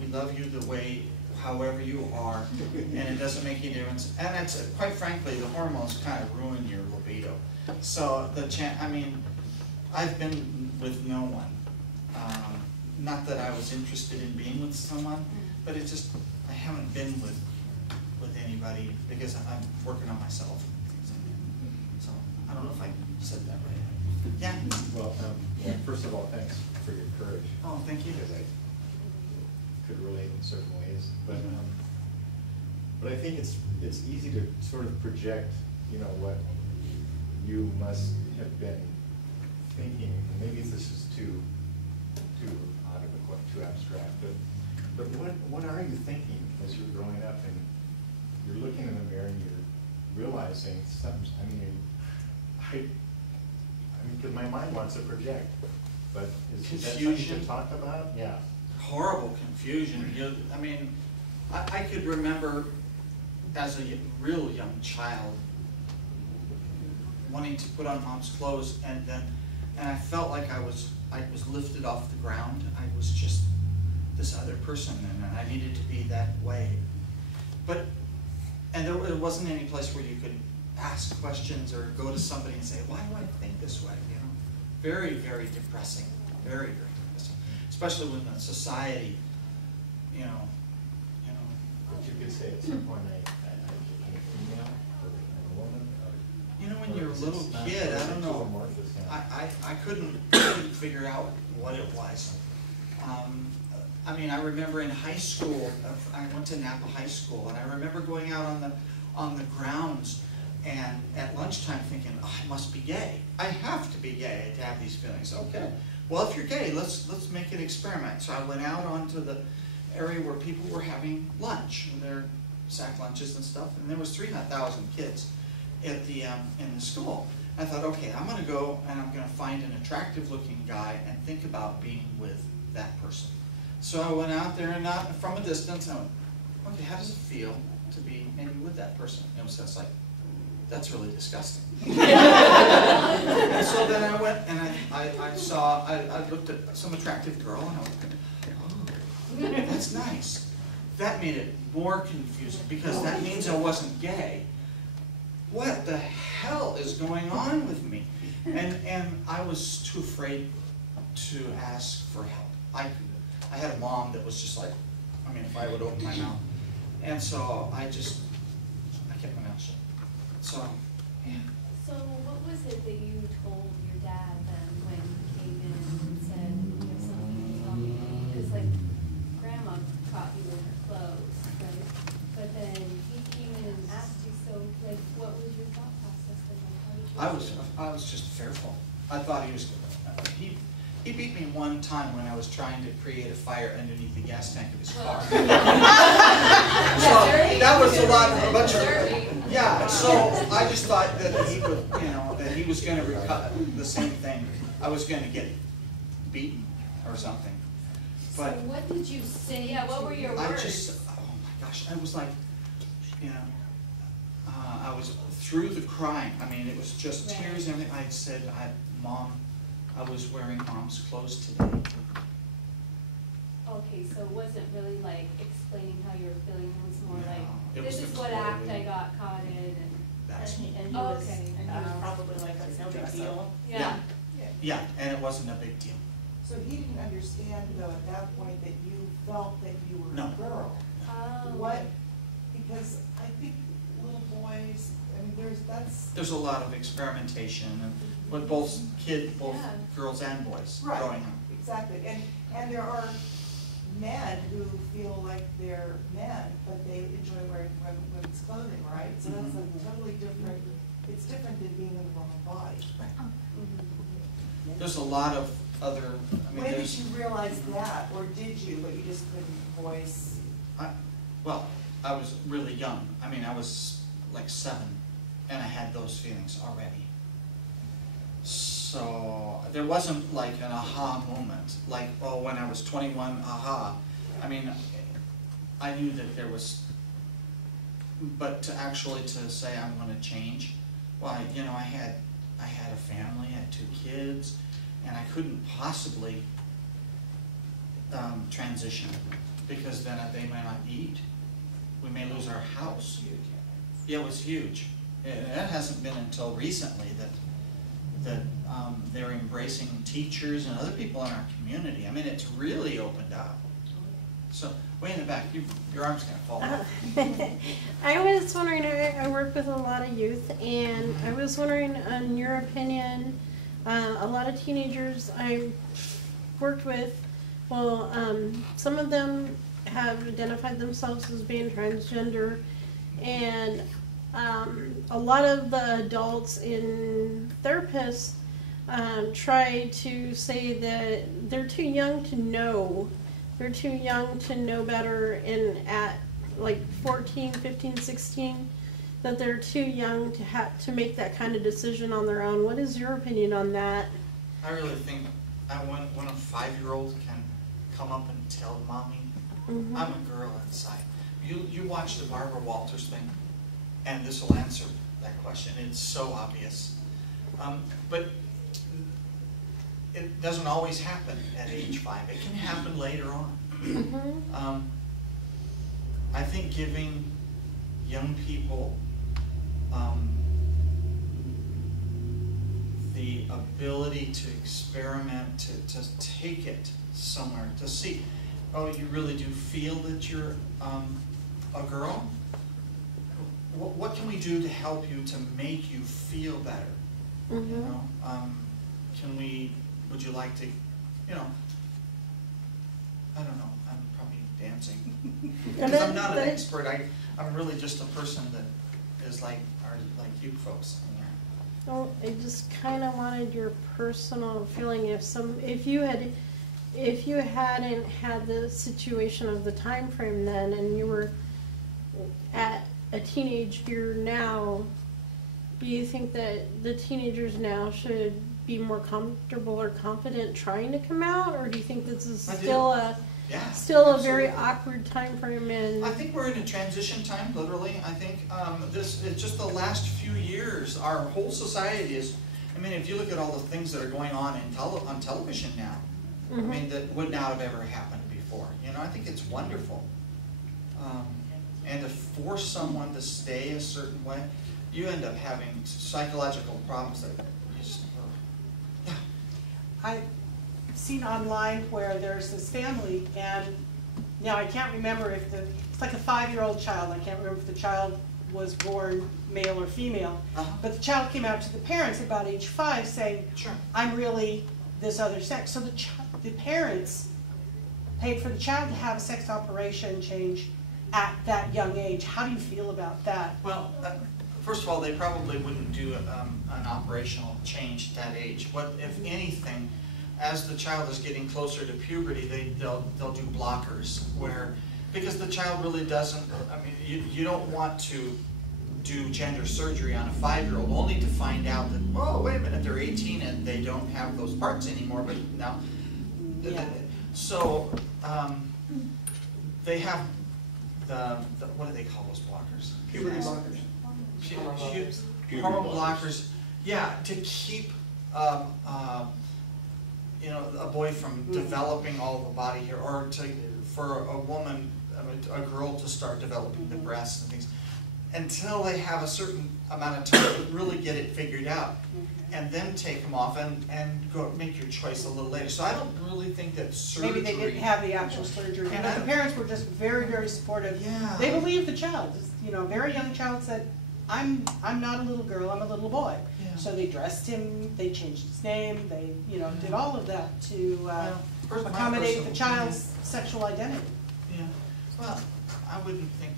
we love you the way, however you are, and it doesn't make any difference." And it's, quite frankly, the hormones kind of ruin your libido. So I mean, I've been with no one. Not that I was interested in being with someone, but it's just, I haven't been with anybody because I'm working on myself. So I don't know if I said that right. Yeah? Well, first of all, thanks for your courage. Oh, thank you. Because could relate in certain ways, but I think it's easy to sort of project, you know, what you must have been thinking. Maybe this is too out of the too abstract, but what are you thinking as you're growing up and you're looking in the mirror and you're realizing something? I mean, because my mind wants to project, but is that something to talk about? Yeah. Horrible confusion. I mean, I could remember as a real young child wanting to put on mom's clothes, and I felt like I was lifted off the ground. I was just this other person, and I needed to be that way. And there wasn't any place where you could ask questions or go to somebody and say, why do I think this way? You know, very, very depressing. Very, very depressing. Especially when the society, you know. But you could say at some point, I'm a female or a woman. You know, when you're a little kid, I don't know. I couldn't figure out what it was. I mean, I remember in high school, I went to Napa High School, and I remember going out on the grounds and at lunchtime thinking, oh, I must be gay. I have to be gay to have these feelings. Okay, well, if you're gay, let's make an experiment. So I went out onto the area where people were having lunch, and their sack lunches and stuff, and there was 300,000 kids at the in the school. I thought, okay, I'm going to go and I'm going to find an attractive-looking guy and think about being with that person. So I went out there and not from a distance, I went, okay, how does it feel to be maybe with that person? And it was just like, that's really disgusting. And so then I went and I looked at some attractive girl and I went, oh, that's nice. That made it more confusing because that means I wasn't gay. What the hell is going on with me? And I was too afraid to ask for help. I had a mom that was just like, I mean, if I would open my mouth. And so I kept my mouth shut. So, yeah. So what was it that you told your dad then when he came in and said, you have something wrong with me? Because like, Grandma caught you in her clothes, right? But then he came in and asked you, so like, what was your thought process then? Like, how did you I was just fearful. I thought he was, he beat me one time when I was trying to create a fire underneath the gas tank of his car. So that was a bunch of, yeah, so I just thought that he would, you know, that he was going to recover the same thing. I was going to get beaten or something. But so what did you say? Yeah, what were your words? I just, oh my gosh, I was like, you know, I was through the crying. I mean, it was just tears and everything. I said, Mom, I was wearing Mom's clothes today. Okay, so it wasn't really like explaining how you were feeling. It was more No, like, it was this is the what act I clothing. got caught in. And he Oh, was, okay. and he was probably like, that's no big deal. Yeah. Yeah, and it wasn't a big deal. So he didn't understand though at that point that you felt that you were No. a girl. Oh. What, because I think little boys, I mean, There's a lot of experimentation with both Yeah. girls and boys Right. growing up. Exactly, and there are men who feel like they're men, but they enjoy wearing women's clothing, right? So that's a totally different, it's different than being in the wrong body. There's a lot of other, I mean, When did there's, you realize that, or did you, but you just couldn't voice? well, I was really young. I mean, I was like 7, and I had those feelings already. So there wasn't like an aha moment, like, oh, when I was 21, aha. I mean, I knew that there was, but to actually to say I'm going to change, well, you know, I had a family, I had 2 kids, and I couldn't possibly transition because then they may not eat. We may lose our house. Yeah, it was huge. That hasn't been until recently that they're embracing teachers and other people in our community. I mean, it's really opened up. So, way in the back, your arm's gonna fall off. I was wondering, I work with a lot of youth, and I was wondering, in your opinion, a lot of teenagers I worked with, well, some of them have identified themselves as being transgender, and a lot of the adults and therapists try to say that they're too young to know. They're too young to know better, and at like 14, 15, 16, that they're too young to have to make that kind of decision on their own. What is your opinion on that? I really think when a 5-year-old can come up and tell mommy, I'm a girl inside. You watch the Barbara Walters thing, and this will answer that question. It's so obvious. But it doesn't always happen at age 5. It can happen later on. I think giving young people the ability to experiment, to take it somewhere, to see, oh, you really do feel that you're a girl? What can we do to help you, to make you feel better? You know, would you like to, you know, I don't know, I'm probably dancing. Because I'm not an expert, I'm really just a person that is like you folks. Well, I just kind of wanted your personal feeling. If you hadn't had the situation of the time frame then, and you were at a teenage year now, do you think that the teenagers now should be more comfortable or confident trying to come out, or do you think this is still a very awkward time frame? And I think we're in a transition time, literally. I think it's just the last few years, our whole society is, I mean, if you look at all the things that are going on on television now, I mean, that would not have ever happened before. You know, I think it's wonderful. And to force someone to stay a certain way, you end up having psychological problems that you just, yeah. I've seen online where there's this family, and now I can't remember if it's like a 5-year-old child. I can't remember if the child was born male or female, but the child came out to the parents about age 5 saying, I'm really this other sex. So the parents paid for the child to have a sex operation change at that young age. How do you feel about that? Well, first of all, they probably wouldn't do an operational change at that age. What, if anything, as the child is getting closer to puberty, they'll do blockers, because the child really doesn't, I mean, you don't want to do gender surgery on a 5-year-old only to find out that, oh, wait a minute, they're 18 and they don't have those parts anymore, but now, so they have the what do they call those blockers? Puberty blockers. Hormone blockers, yeah, to keep you know, a boy from developing all the body hair, or for a woman, a girl to start developing the breasts and things, until they have a certain amount of time to really get it figured out, and then take them off and go make your choice a little later. So I don't really think that surgery. Maybe they didn't have the actual surgery, but the parents were just very, very supportive. Yeah. They believed the child. You know, a very young child said, I'm not a little girl, I'm a little boy. Yeah. So they dressed him, they changed his name, they, you know, did all of that to accommodate the child's sexual identity. Yeah. Well, I wouldn't think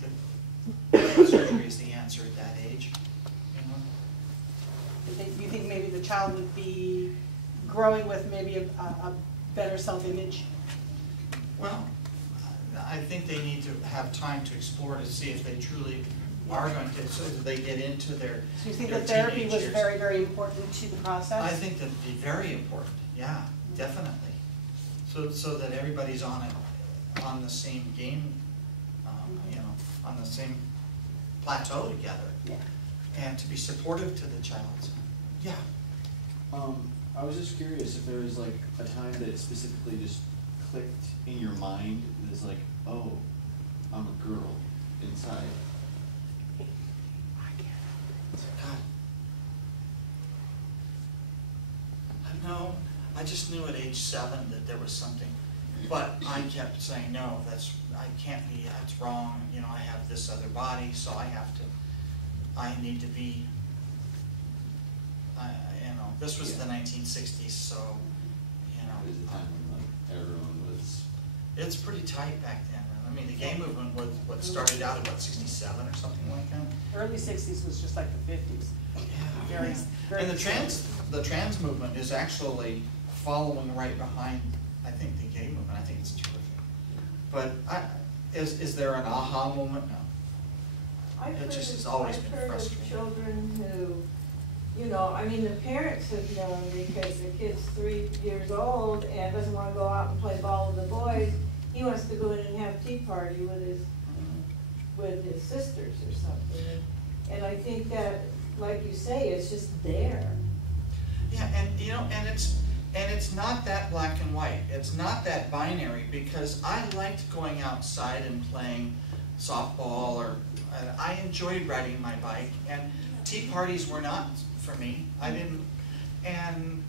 that surgery is the answer at that age. You know? You think maybe the child would be growing with maybe a better self-image? Well, I think they need to have time to explore to see if they truly are going to, so that they get into their. So you think that therapy was very, very important to the process? I think that'd be very important. Yeah, definitely. So that everybody's on the same game, you know, on the same plateau together. Yeah. And to be supportive to the child. Yeah. I was just curious if there was like a time that it specifically just clicked in your mind. It was like, oh, I'm a girl inside. No, I just knew at age 7 that there was something, but I kept saying, no, I can't be, that's wrong, you know, I have this other body, so I need to be, you know, this was the 1960s, so, you know. It was the time when like everyone was. It's pretty tight back then. I mean, the gay movement was, what started out at, what, 67 or something like that? Early sixties was just like the fifties. Yeah. Very, very And the trans movement is actually following right behind, I think, the gay movement. I think it's terrific. But is there an aha moment? No. It just has always been I've heard of frustrating. children who, you know, I mean, the parents have known because the kid's 3 years old and doesn't want to go out and play ball with the boys. He wants to go in and have a tea party with his sisters or something. And I think that, like you say, it's just there. Yeah, and you know, and it's not that black and white. It's not that binary, because I liked going outside and playing softball, or I enjoyed riding my bike, and tea parties were not for me. I didn't, and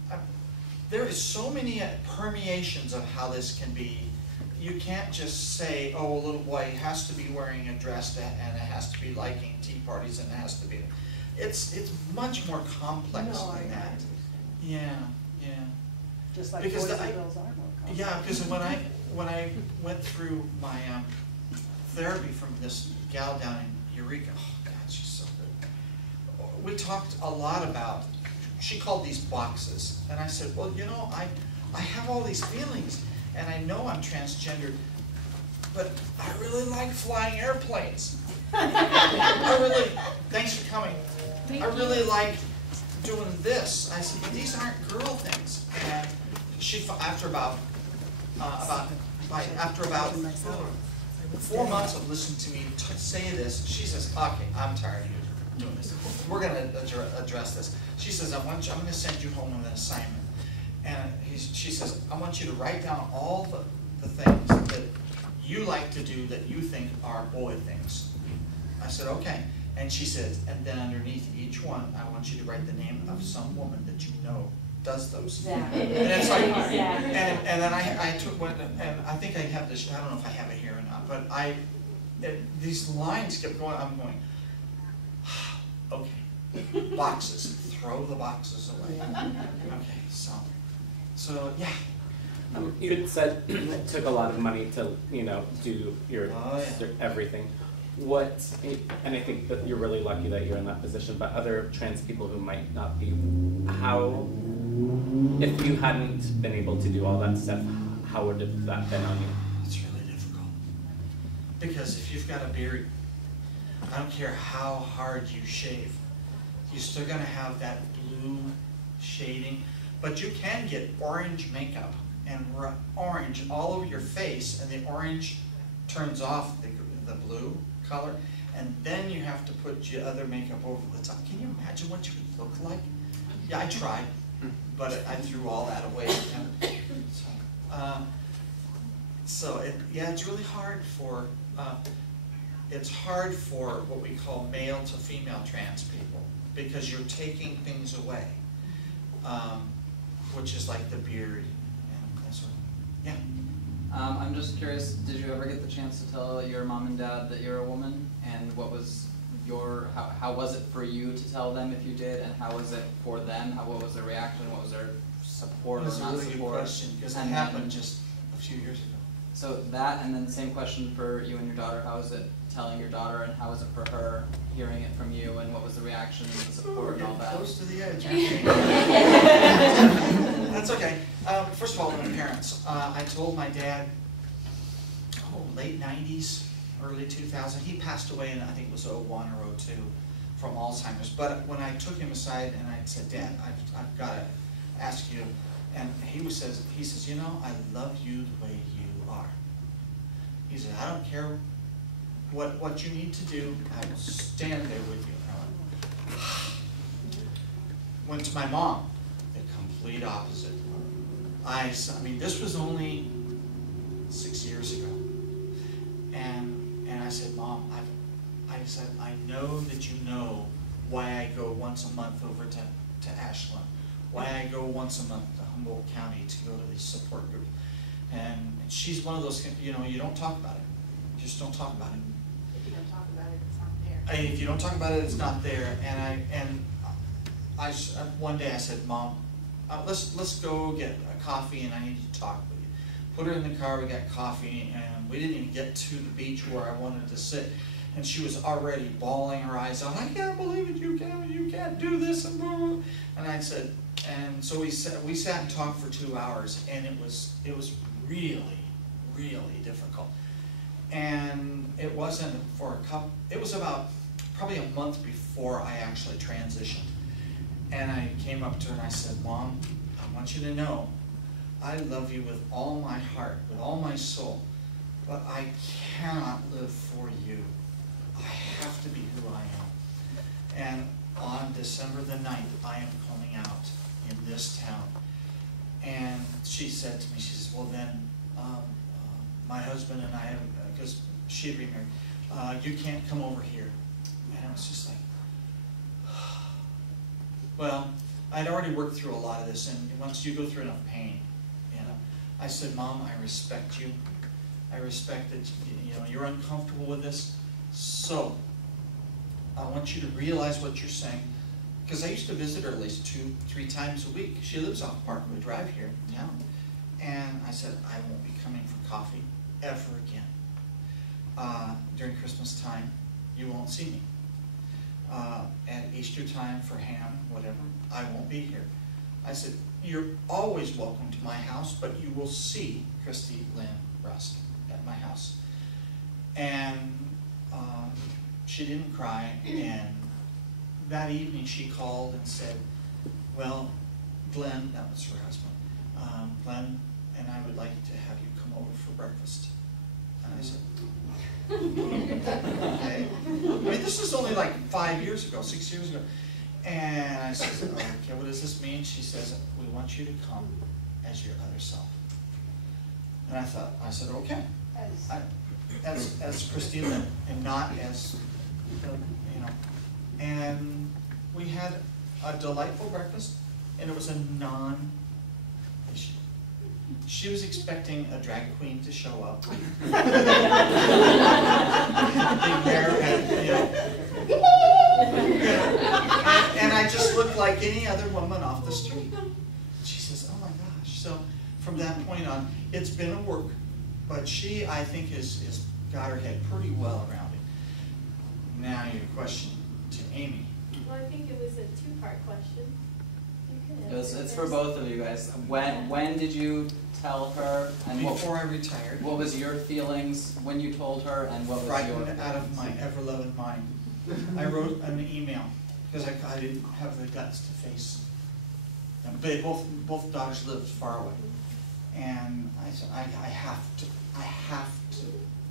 there is so many permeations of how this can be. You can't just say, oh, a little boy has to be wearing a dress and it has to be liking tea parties and it has to be. It's much more complex than that. Yeah, yeah. Just like Because boys and girls are more complex. Yeah, because when I went through my therapy from this gal down in Eureka, oh God, she's so good. We talked a lot about, she called these boxes, and I said, well, you know, I have all these feelings, and I know I'm transgendered, but I really like flying airplanes. Thanks for coming. I really like doing this. I said, but these aren't girl things. And she, after about 4 months of listening to me say this, she says, okay, I'm tired of you doing this. We're going to address this. She says, I'm going to send you home with an assignment. And she says, I want you to write down all the things that you like to do that you think are boy things. I said, okay. And she says, and then underneath each one, I want you to write the name of some woman that you know does those. Exactly. And it's like, Exactly. and then I took one, and I think I have this, I don't know if I have it here or not, but these lines kept going, I'm going, okay, boxes, throw the boxes away. Okay, so yeah. You had said it took a lot of money to, you know, do your everything. What, and I think that you're really lucky that you're in that position, but other trans people who might not be, how, if you hadn't been able to do all that stuff, how would have that been on you? It's really difficult. Because if you've got a beard, I don't care how hard you shave, you're still gonna have that blue shading, but you can get orange makeup and orange all over your face, and the orange turns off the blue color, and then you have to put your other makeup over the top. Can you imagine what you would look like? Yeah, I tried, but I threw all that away. Yeah, it's really hard for, it's hard for what we call male to female trans people, because you're taking things away, which is like the beard and that sort of, yeah. I'm just curious, did you ever get the chance to tell your mom and dad that you're a woman? And what was your, how was it for you to tell them if you did? And how was it for them? What was their reaction? What was their support or not support? That's a really good question, because it happened just a few years ago. So that, and then the same question for you and your daughter. How was it telling your daughter, and how was it for her hearing it from you? And what was the reaction and the support and all that? Close to the edge. That's okay. First of all, my parents. I told my dad, late 90s, early 2000. He passed away in, I think it was 01 or 02 from Alzheimer's. But when I took him aside and I said, Dad, I've got to ask you, and he says, you know, I love you the way you are. He said, I don't care what you need to do, I will stand there with you. And I went to my mom, the complete opposite. I mean, this was only 6 years ago. And I said, Mom, I said, I know that you know why I go once a month over to Ashland, why I go once a month to Humboldt County to go to these support groups. And she's one of those, you know, you don't talk about it. You just don't talk about it. If you don't talk about it, it's not there. If you don't talk about it, it's not there. And I one day I said, Mom, let's go get a coffee, and I need to talk with you. Put her in the car, we got coffee, and we didn't even get to the beach where I wanted to sit. And she was already bawling her eyes out. I can't believe it, you can't do this, and blah, blah. And I said, and so we sat and talked for 2 hours, and it was really, really difficult. And it wasn't for it was about probably a month before I actually transitioned. And I came up to her and I said, Mom, I want you to know, I love you with all my heart, with all my soul, but I cannot live for you. I have to be who I am. And on December the 9th, I am coming out in this town. And she said to me, she says, well then, my husband and I have, because she had remarried, you can't come over here. And I was just like, well, I'd already worked through a lot of this, and once you go through enough pain, you know, I said, Mom, I respect you. I respect that, you know, you're uncomfortable with this. So, I want you to realize what you're saying, because I used to visit her at least 2-3 times a week. She lives off Parkway Drive here in town. And I said, I won't be coming for coffee ever again. During Christmas time, you won't see me. At Easter time for ham, whatever, I won't be here. I said, you're always welcome to my house, but you will see Christie Lynn Rust at my house. And she didn't cry, and that evening she called and said, well, Glenn, that was her husband, Glenn and I would like to have you come over for breakfast. And I said, okay. I mean, this was only like 5 years ago, 6 years ago. And I said, okay, what does this mean? She says, we want you to come as your other self. And I said, okay. As Christie Lynn, and not as, you know. And we had a delightful breakfast, and it was a non-issue. She was expecting a drag queen to show up. Big hair, and, you know. And I just looked like any other woman off the street. She says, oh my gosh. So from that point on, it's been a work. But she, I think, has got her head pretty well around it. Now your question to Amy. Well, I think it was a two-part question. It's for both of you guys. When did you tell her? And before I retired. What was your feelings when you told her, and what was frightened your out of my ever-loving mind. I wrote an email because I didn't have the guts to face them. But both daughters lived far away, and I said I have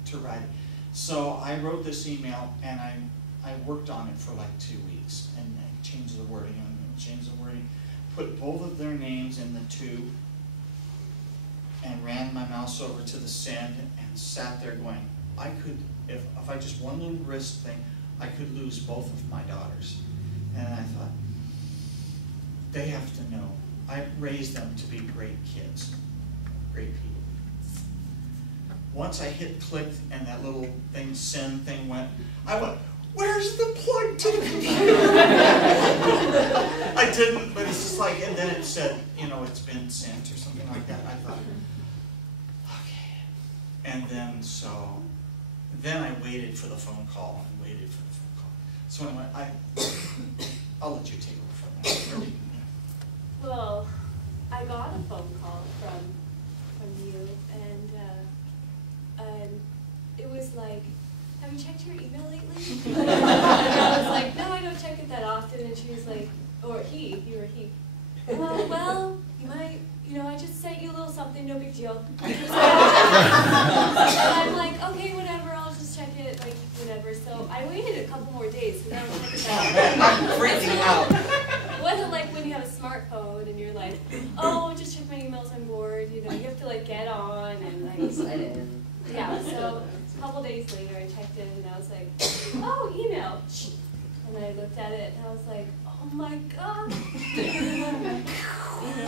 to write it. So I wrote this email, and I worked on it for like 2 weeks, and I changed the wording and changed the wording. Put both of their names in the tube and ran my mouse over to the send and sat there going, I could, if I just one little wrist thing, I could lose both of my daughters. And I thought, they have to know. I raised them to be great kids, great people. Once I hit click and that little thing, send thing went, I went, where's the plug to the computer? I didn't, but it's just like, and then it said, you know, it's been sent or something like that. I thought, okay. And then then I waited for the phone call and waited for the phone call. So anyway, I'll let you take over from that. Well, I got a phone call from you, and it was like, have you checked your email lately? And I was like, no, I don't check it that often. And she was like, or you were he. Well, you might, you know, I just sent you a little something, no big deal. And I'm like, okay, whatever, I'll just check it, like, whatever. So I waited a couple more days, so then I checked it out. I'm freaking out. It wasn't like when you have a smartphone and you're like, oh, just check my emails, I'm bored. You know, you have to like get on and like slide in. Yeah, so a couple days later I checked in and I was like, oh, email. And I looked at it and I was like, oh my God.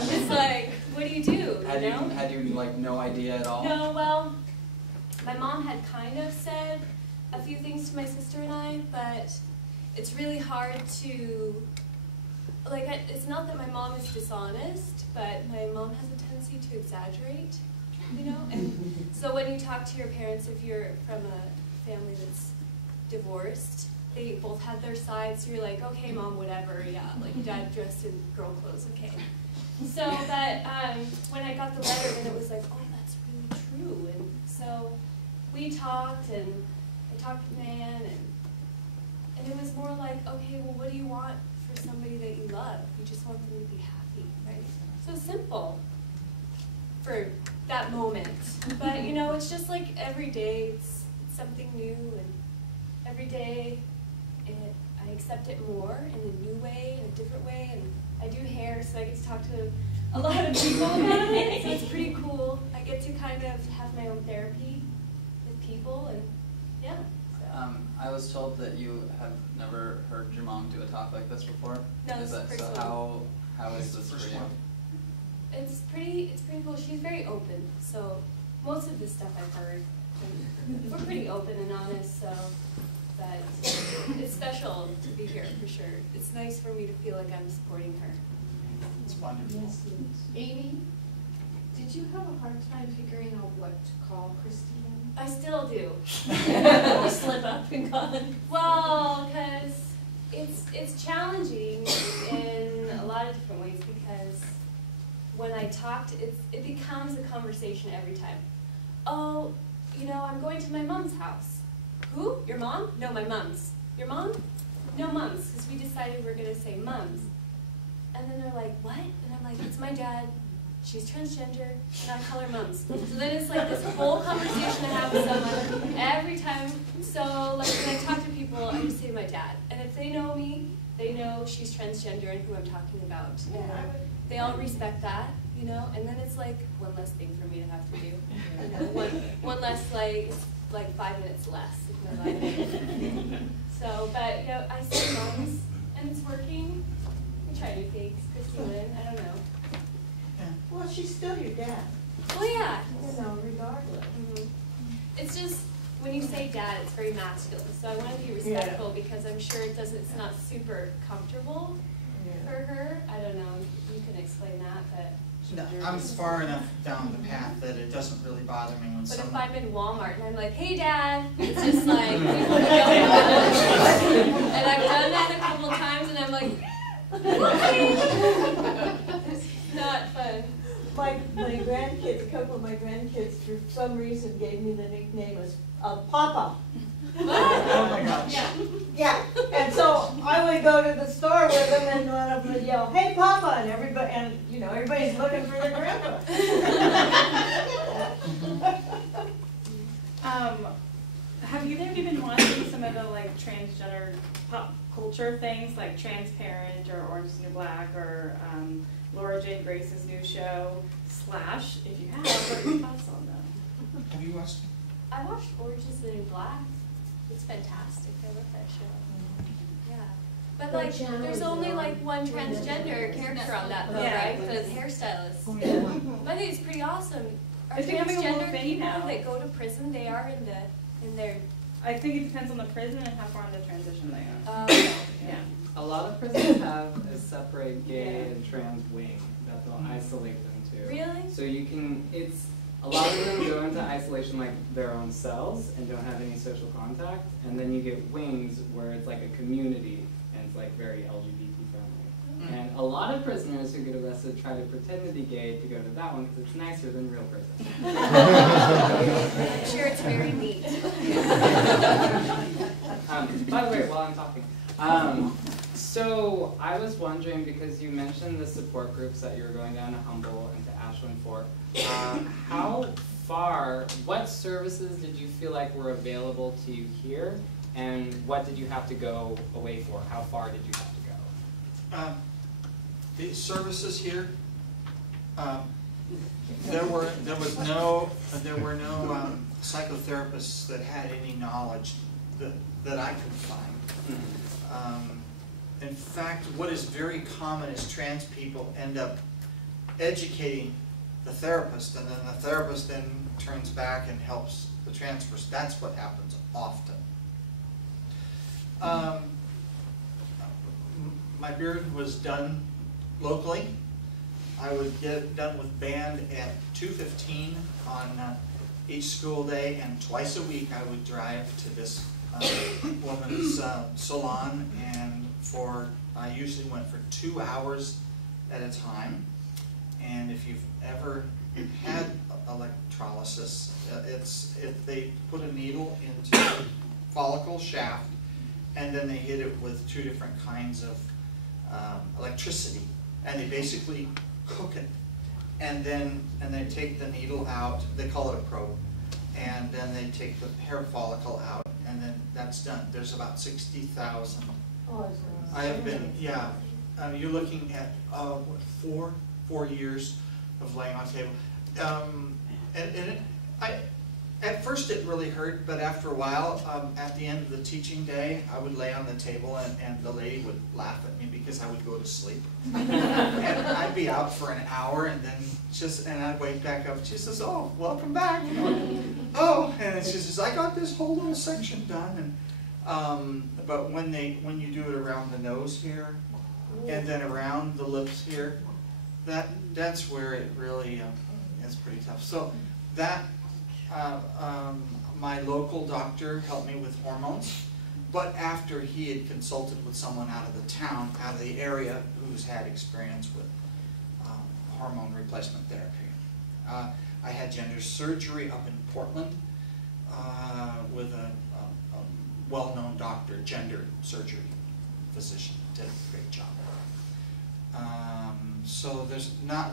It's like, what do you do? Had you like no idea at all? No, well, my mom had kind of said a few things to my sister and I, but it's really hard to, like, it's not that my mom is dishonest, but my mom has a tendency to exaggerate. you know? And so when you talk to your parents, if you're from a family that's divorced, they both have their sides, so you're like, okay, mom, whatever, yeah, like dad dressed in girl clothes, okay. So that when I got the letter, then it was like, oh, that's really true. And so we talked, and I talked to Nan, and it was more like, okay, well, what do you want for somebody that you love? You just want them to be happy, right? So simple for that moment. But, you know, it's just like every day, it's something new, and every day I accept it more in a new way, in a different way, and I do hair, so I get to talk to a lot of people about it, so it's pretty cool. I get to kind of have my own therapy with people, and yeah. So. I was told that you have never heard your mom do a talk like this before. No, is this is that the so? first one. How is this for you? It's pretty cool. She's very open, so most of the stuff I've heard, we're pretty open and honest, so. But it's special to be here for sure. It's nice for me to feel like I'm supporting her. It's wonderful. Yes, it is. Amy, did you have a hard time figuring out what to call Christie Lynn? I still do. You slip up and call it. Well, because it's challenging in a lot of different ways, because when I talked, it becomes a conversation every time. Oh, you know, I'm going to my mom's house. Who? Your mom? No, my mom's. Your mom? No, mom's, because we decided we're going to say mom's. And then they're like, what? And I'm like, it's my dad. She's transgender, and I call her mom's. So then it's like this whole conversation I have with someone every time. So like when I talk to people, I just say my dad. And if they know me, they know she's transgender and who I'm talking about. And they all respect that, you know? And then it's like one less thing for me to have to do. You know, one less, like 5 minutes less of my life. So, but you know, I say mom's, and it's working. We try new things. Christie Lynn, I don't know. Well, she's still your dad. Well, yeah. You know, regardless. It's just, when you say dad, it's very masculine. So I want to be respectful because I'm sure it's not super comfortable for her. I don't know, you can explain that, but. No, I'm far enough down the path that it doesn't really bother me when But someone... if I'm in Walmart and I'm like, hey dad, it's just like, people don't. And I've done that a couple times and I'm like, it's not fun. My grandkids, a couple of my grandkids, for some reason, gave me the nickname as Papa. Oh my gosh. Yeah, and so I would go to the store with them, and one of them would yell, "Hey, Papa!" and everybody's looking for their grandpa. Have either of you been watching some of the like transgender pop culture things, like Transparent or Orange is the New Black or Laura Jane Grace's new show, Slash? If you have, what are your thoughts on them? Have you watched it? I watched Orange is the New Black. It's fantastic. I love that show. Yeah. But like, there's only like one transgender character on that though, right? The hairstylist. But I think it's pretty awesome. Are transgender people that go to prison, they are in their... I think it depends on the prison and how far in the transition they are. Yeah. A lot of prisons have a separate gay and trans wing that they'll isolate them to. Really? So you can, a lot of them go into isolation like their own cells and don't have any social contact, and then you get wings where it's like a community and it's like very LGBT friendly. And a lot of prisoners who get arrested try to pretend to be gay to go to that one because it's nicer than real prison. I'm sure it's very neat. By the way, while I'm talking, so I was wondering, because you mentioned the support groups that you were going down to Humble and to Ashland for, what services did you feel like were available to you here, and what did you have to go away for? How far did you have to go? The services here, there were no psychotherapists that had any knowledge that I could find. In fact, what is very common is trans people end up educating the therapist, and then the therapist then turns back and helps the trans person. That's what happens often. My beard was done locally. I would get done with band at 2:15 on each school day, and twice a week I would drive to this woman's salon, and I usually went for 2 hours at a time. And if you've ever had electrolysis, they put a needle into the follicle shaft, and then they hit it with 2 different kinds of electricity, and they basically cook it, and they take the needle out. They call it a probe, and then they take the hair follicle out, and then that's done. There's about 60,000. I have been, yeah. You're looking at what, 4 years of laying on the table. At first it really hurt, but after a while, at the end of the teaching day, I would lay on the table, and the lady would laugh at me because I would go to sleep. And I'd be out for an hour, and then I'd wake back up. She says, "Oh, welcome back." Oh, and she says, "I got this whole little section done." And but when you do it around the nose here, and then around the lips here, that's where it really is pretty tough. So that. My local doctor helped me with hormones, but after he had consulted with someone out of the town, out of the area, who's had experience with hormone replacement therapy. I had gender surgery up in Portland with a well-known doctor, gender surgery physician, did a great job. So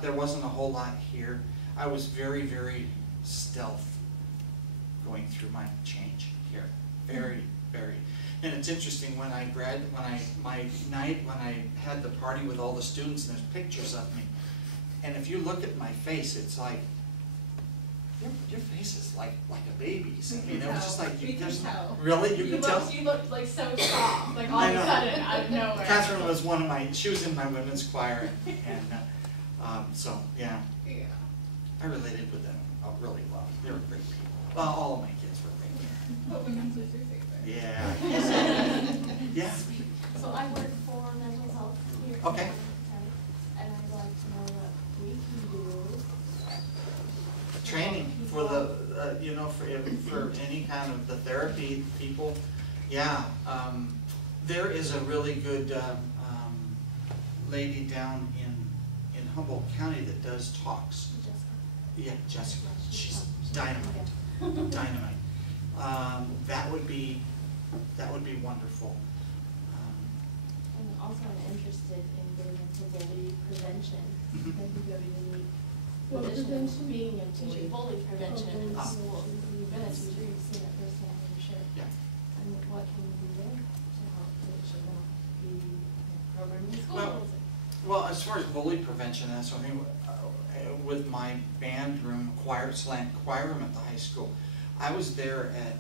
there wasn't a whole lot here. I was very, very stealth going through my change here, very, very. And it's interesting, when I had the party with all the students, and there's pictures of me, and if you look at my face, it's like, your face is like a baby's. I mean, it was just like, you can tell. Really? You can tell? You looked like so soft, like all of a sudden, out of nowhere. Catherine was she was in my women's choir, and so, yeah. I related with them really well. They were great people. Well, all of my kids were great. But women's was your favorite. Yeah. Yeah. So I work for mental health here. Okay. And I'd like to know what we can do. Training for for any kind of the therapy people. Yeah. There is a really good lady down in Humboldt County that does talks. Yeah, Jessica. She's dynamite. Dynamite. That would be wonderful. And also I'm interested in getting into bully prevention. I think you have a unique position of being a teacher, bully prevention in schools. You've been a teacher, you've seen it firsthand, I'm sure. Yeah. And what can you do there to help that it should not be programmed in schools? Well, as far as bully prevention, that's something. With my band room, choir room at the high school, I was there at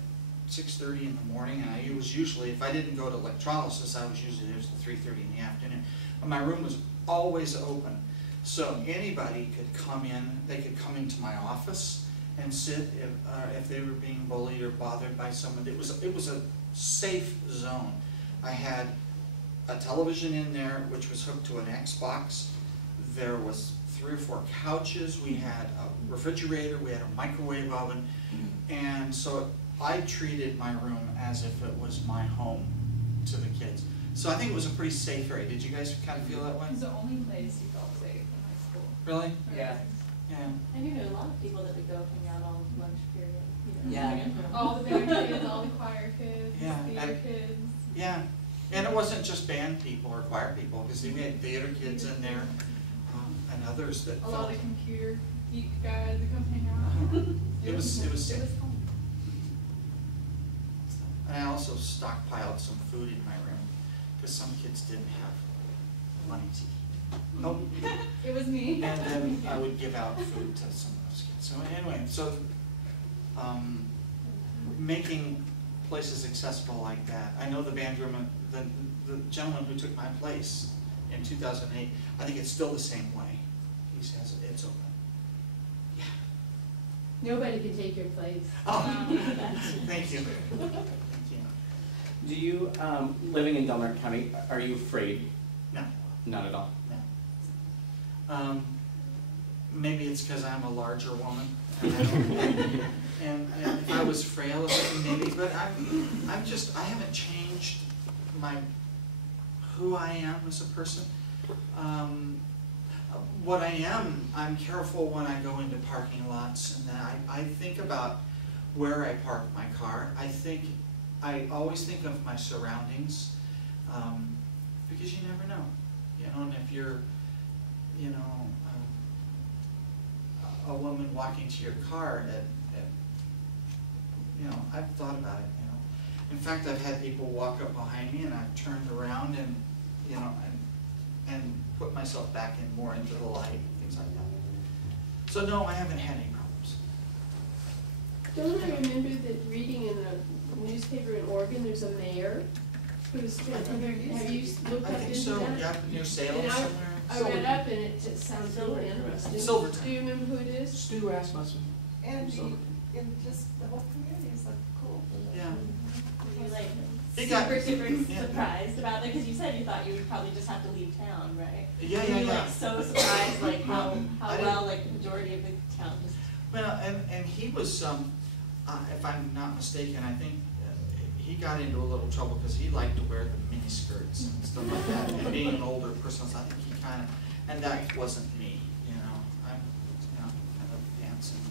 6:30 in the morning, and I was usually, if I didn't go to electrolysis, I was usually there till 3:30 in the afternoon. And my room was always open, so anybody could come in. They could come into my office and sit if they were being bullied or bothered by someone. It was a safe zone. I had a television in there which was hooked to an Xbox. There was 3 or 4 couches, we had a refrigerator, we had a microwave oven, and so I treated my room as if it was my home to the kids. So I think it was a pretty safe area. Did you guys kind of feel that way? It's the only place you felt safe in high school. Really? Yeah. Yeah. And you knew a lot of people that would go hang out all lunch period. Yeah. All the band kids, all the choir kids, Yeah. theater kids. Yeah. And it wasn't just band people or choir people, because we had theater kids in there, and others that A lot felt. of computer geek guys that come hang out. It was safe. fun. And I also stockpiled some food in my room, because some kids didn't have money to eat. Nope. It was me. And then I would give out food to some of those kids. So anyway, making places accessible like that. I know the band room, the gentleman who took my place in 2008, I think it's still the same way. He says it's open. Yeah. Nobody can take your place. Oh, thank you. Thank you. Do you, living in Delmarva County, are you afraid? No. Not at all? No. maybe it's because I'm a larger woman. And if I was frail or something, maybe, but I haven't changed who I am as a person. What I am, I'm careful when I go into parking lots, and then I think about where I park my car. I always think of my surroundings, because you never know, you know, and if you're, you know, a woman walking to your car you know, I've thought about it, you know. In fact, I've had people walk up behind me and I've turned around and, you know, and put myself back in more into the light, things like that. So no, I haven't had any problems. Don't I remember that reading in a newspaper in Oregon, there's a mayor who's, have you looked I up think into so, that? yeah, near Salem And somewhere. I read up and it just sounds really interesting. Silverton. Do you remember who it is? Stu Rasmussen. And just the whole community is like cool. Yeah. Were you like He got- super yeah. surprised about it? Because you said you thought you would probably just have to leave town, right? Yeah, Were yeah, you yeah. like so surprised like how I didn't- well like the majority of the town just. Well, and he was, if I'm not mistaken, I think he got into a little trouble because he liked to wear the mini skirts and stuff like that. And being an older person, so I think he kind of, and that wasn't me, you know. I'm, you know, kind of handsome,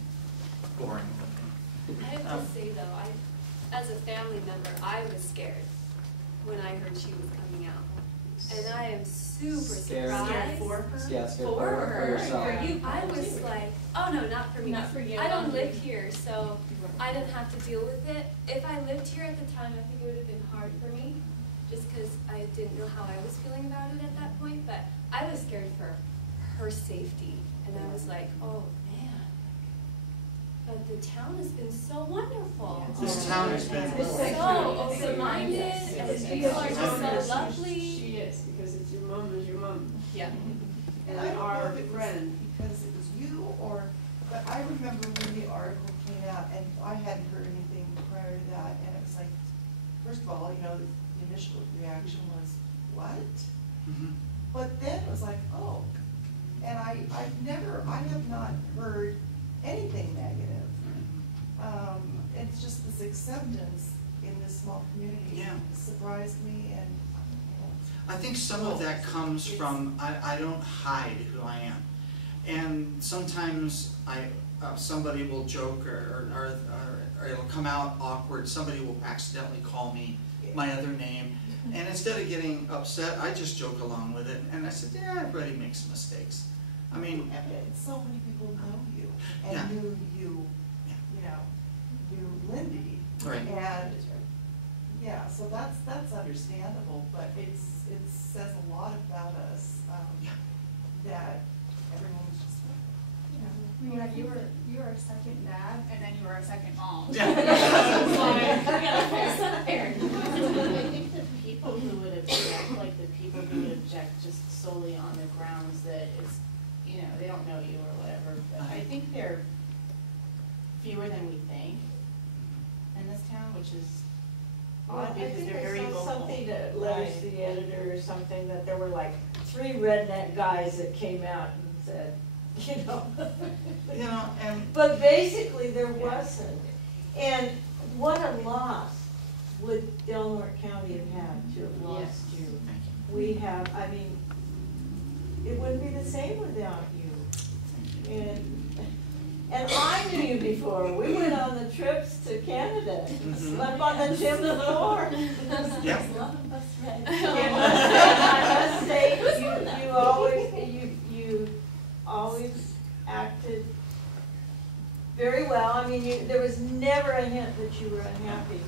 boring looking. I have to say though, as a family member, I was scared when I heard she was coming out. And I am super Scared? surprised. Scared for her? Yeah, scared For for her. yourself. For you. I was like, oh no, not for me. Not for you. I don't live here, so I didn't have to deal with it. If I lived here at the time, I think it would have been hard for me, just because I didn't know how I was feeling about it at that point. But I was scared for her safety, and I was like, oh man. But the town has been so wonderful. This town has been so open-minded, and people are just so lovely. She is, because it's your mom is your mom. Yeah. And I don't know if it was because it was you or, but I remember when the article came out and I hadn't heard anything prior to that, and it was like, first of all, you know, the initial reaction was, what? Mm-hmm. But then it was like, oh, and I have not heard anything negative. It's just this acceptance in this small community surprised me, and I think some of that comes from I don't hide who I am, and sometimes somebody will joke or it'll come out awkward. Somebody will accidentally call me my other name, and instead of getting upset, I just joke along with it, and I said, yeah, everybody makes mistakes. I mean, and so many people know you and knew you, you know, knew Lindy, right. And yeah, so that's understandable, but it says a lot about us that everyone's just, you know. Yeah, you were a second dad, and then you were a second mom. I think the people who would object, like the people who would object just solely on the grounds that it's, you know, they don't know you or whatever, but I think they're fewer than we think in this town, which is odd because they're very vocal. I think I saw something that Letters to the Editor or something, that there were like 3 redneck guys that came out and said, you know. You know, and but basically there wasn't. And what a loss would Delaware County have had to have lost you. We have, I mean, it wouldn't be the same without you. And I knew you before. We went on the trips to Canada, slept on the gym floor. Yeah. I must say, you always acted very well. I mean, there was never a hint that you were unhappy.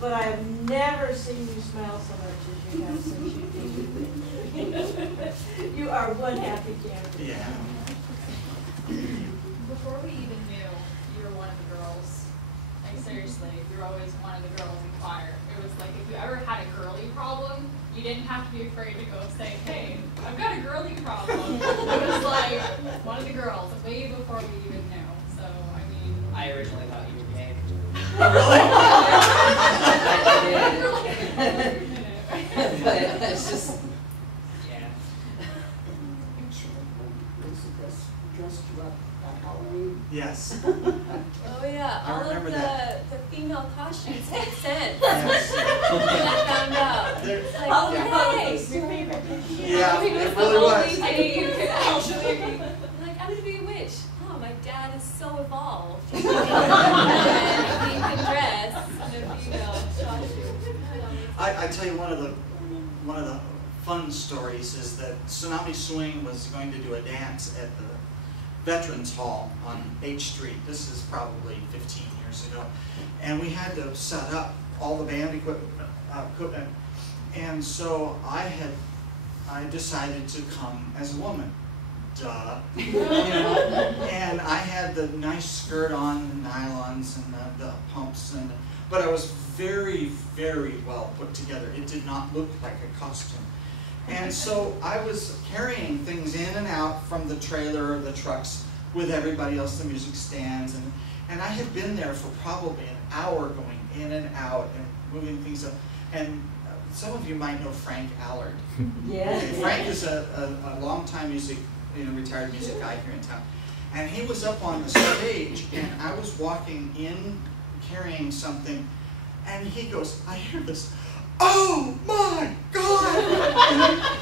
But I have never seen you smile so much as you have since you did. You are one happy camper. Yeah. Before we even knew you were one of the girls, like seriously, you were always one of the girls in choir. It was like if you ever had a girly problem, you didn't have to be afraid to go say, hey, I've got a girly problem. It was like one of the girls, way before we even knew. So, I mean. I originally thought you were gay. But it's just, yeah. Dressed you up. Yes. Oh yeah, I all of remember that. the female costumes made sense. Yes. When I found out. There- It's like, All okay. Yeah, I think it it was really the was. only day you could actually be like, I'm gonna be a witch. Oh, my dad is so evolved. And he can dress in a female costume. I tell you one of the fun stories is that Tsunami Swing was going to do a dance at the Veterans Hall on H Street. This is probably 15 years ago. And we had to set up all the band equipment. And so I decided to come as a woman. Duh. You know? And I had the nice skirt on, the nylons and the pumps, but I was very, very well put together. It did not look like a costume. And so I was carrying things in and out from the trailer or the trucks with everybody else, the music stands, and I had been there for probably an hour going in and out and moving things up. And some of you might know Frank Allard. Yeah. Frank is a longtime retired music guy here in town. And he was up on the stage, and I was walking in carrying something, and he goes, I hear this, oh my God!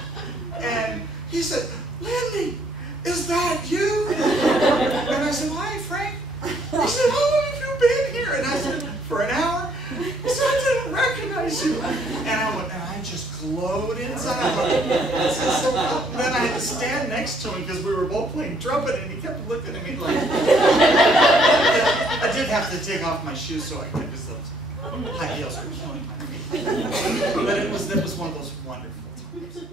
And he said, Lindy, is that you? And I said, hi, Frank. He said, how long have you been here? And I said, for an hour. He said, I didn't recognize you. And I went, and I just glowed inside. And then I had to stand next to him because we were both playing trumpet, and he kept looking at me like. I did have to take off my shoes so I could, because those high heels were killing my feet. But it was one of those wonderful times.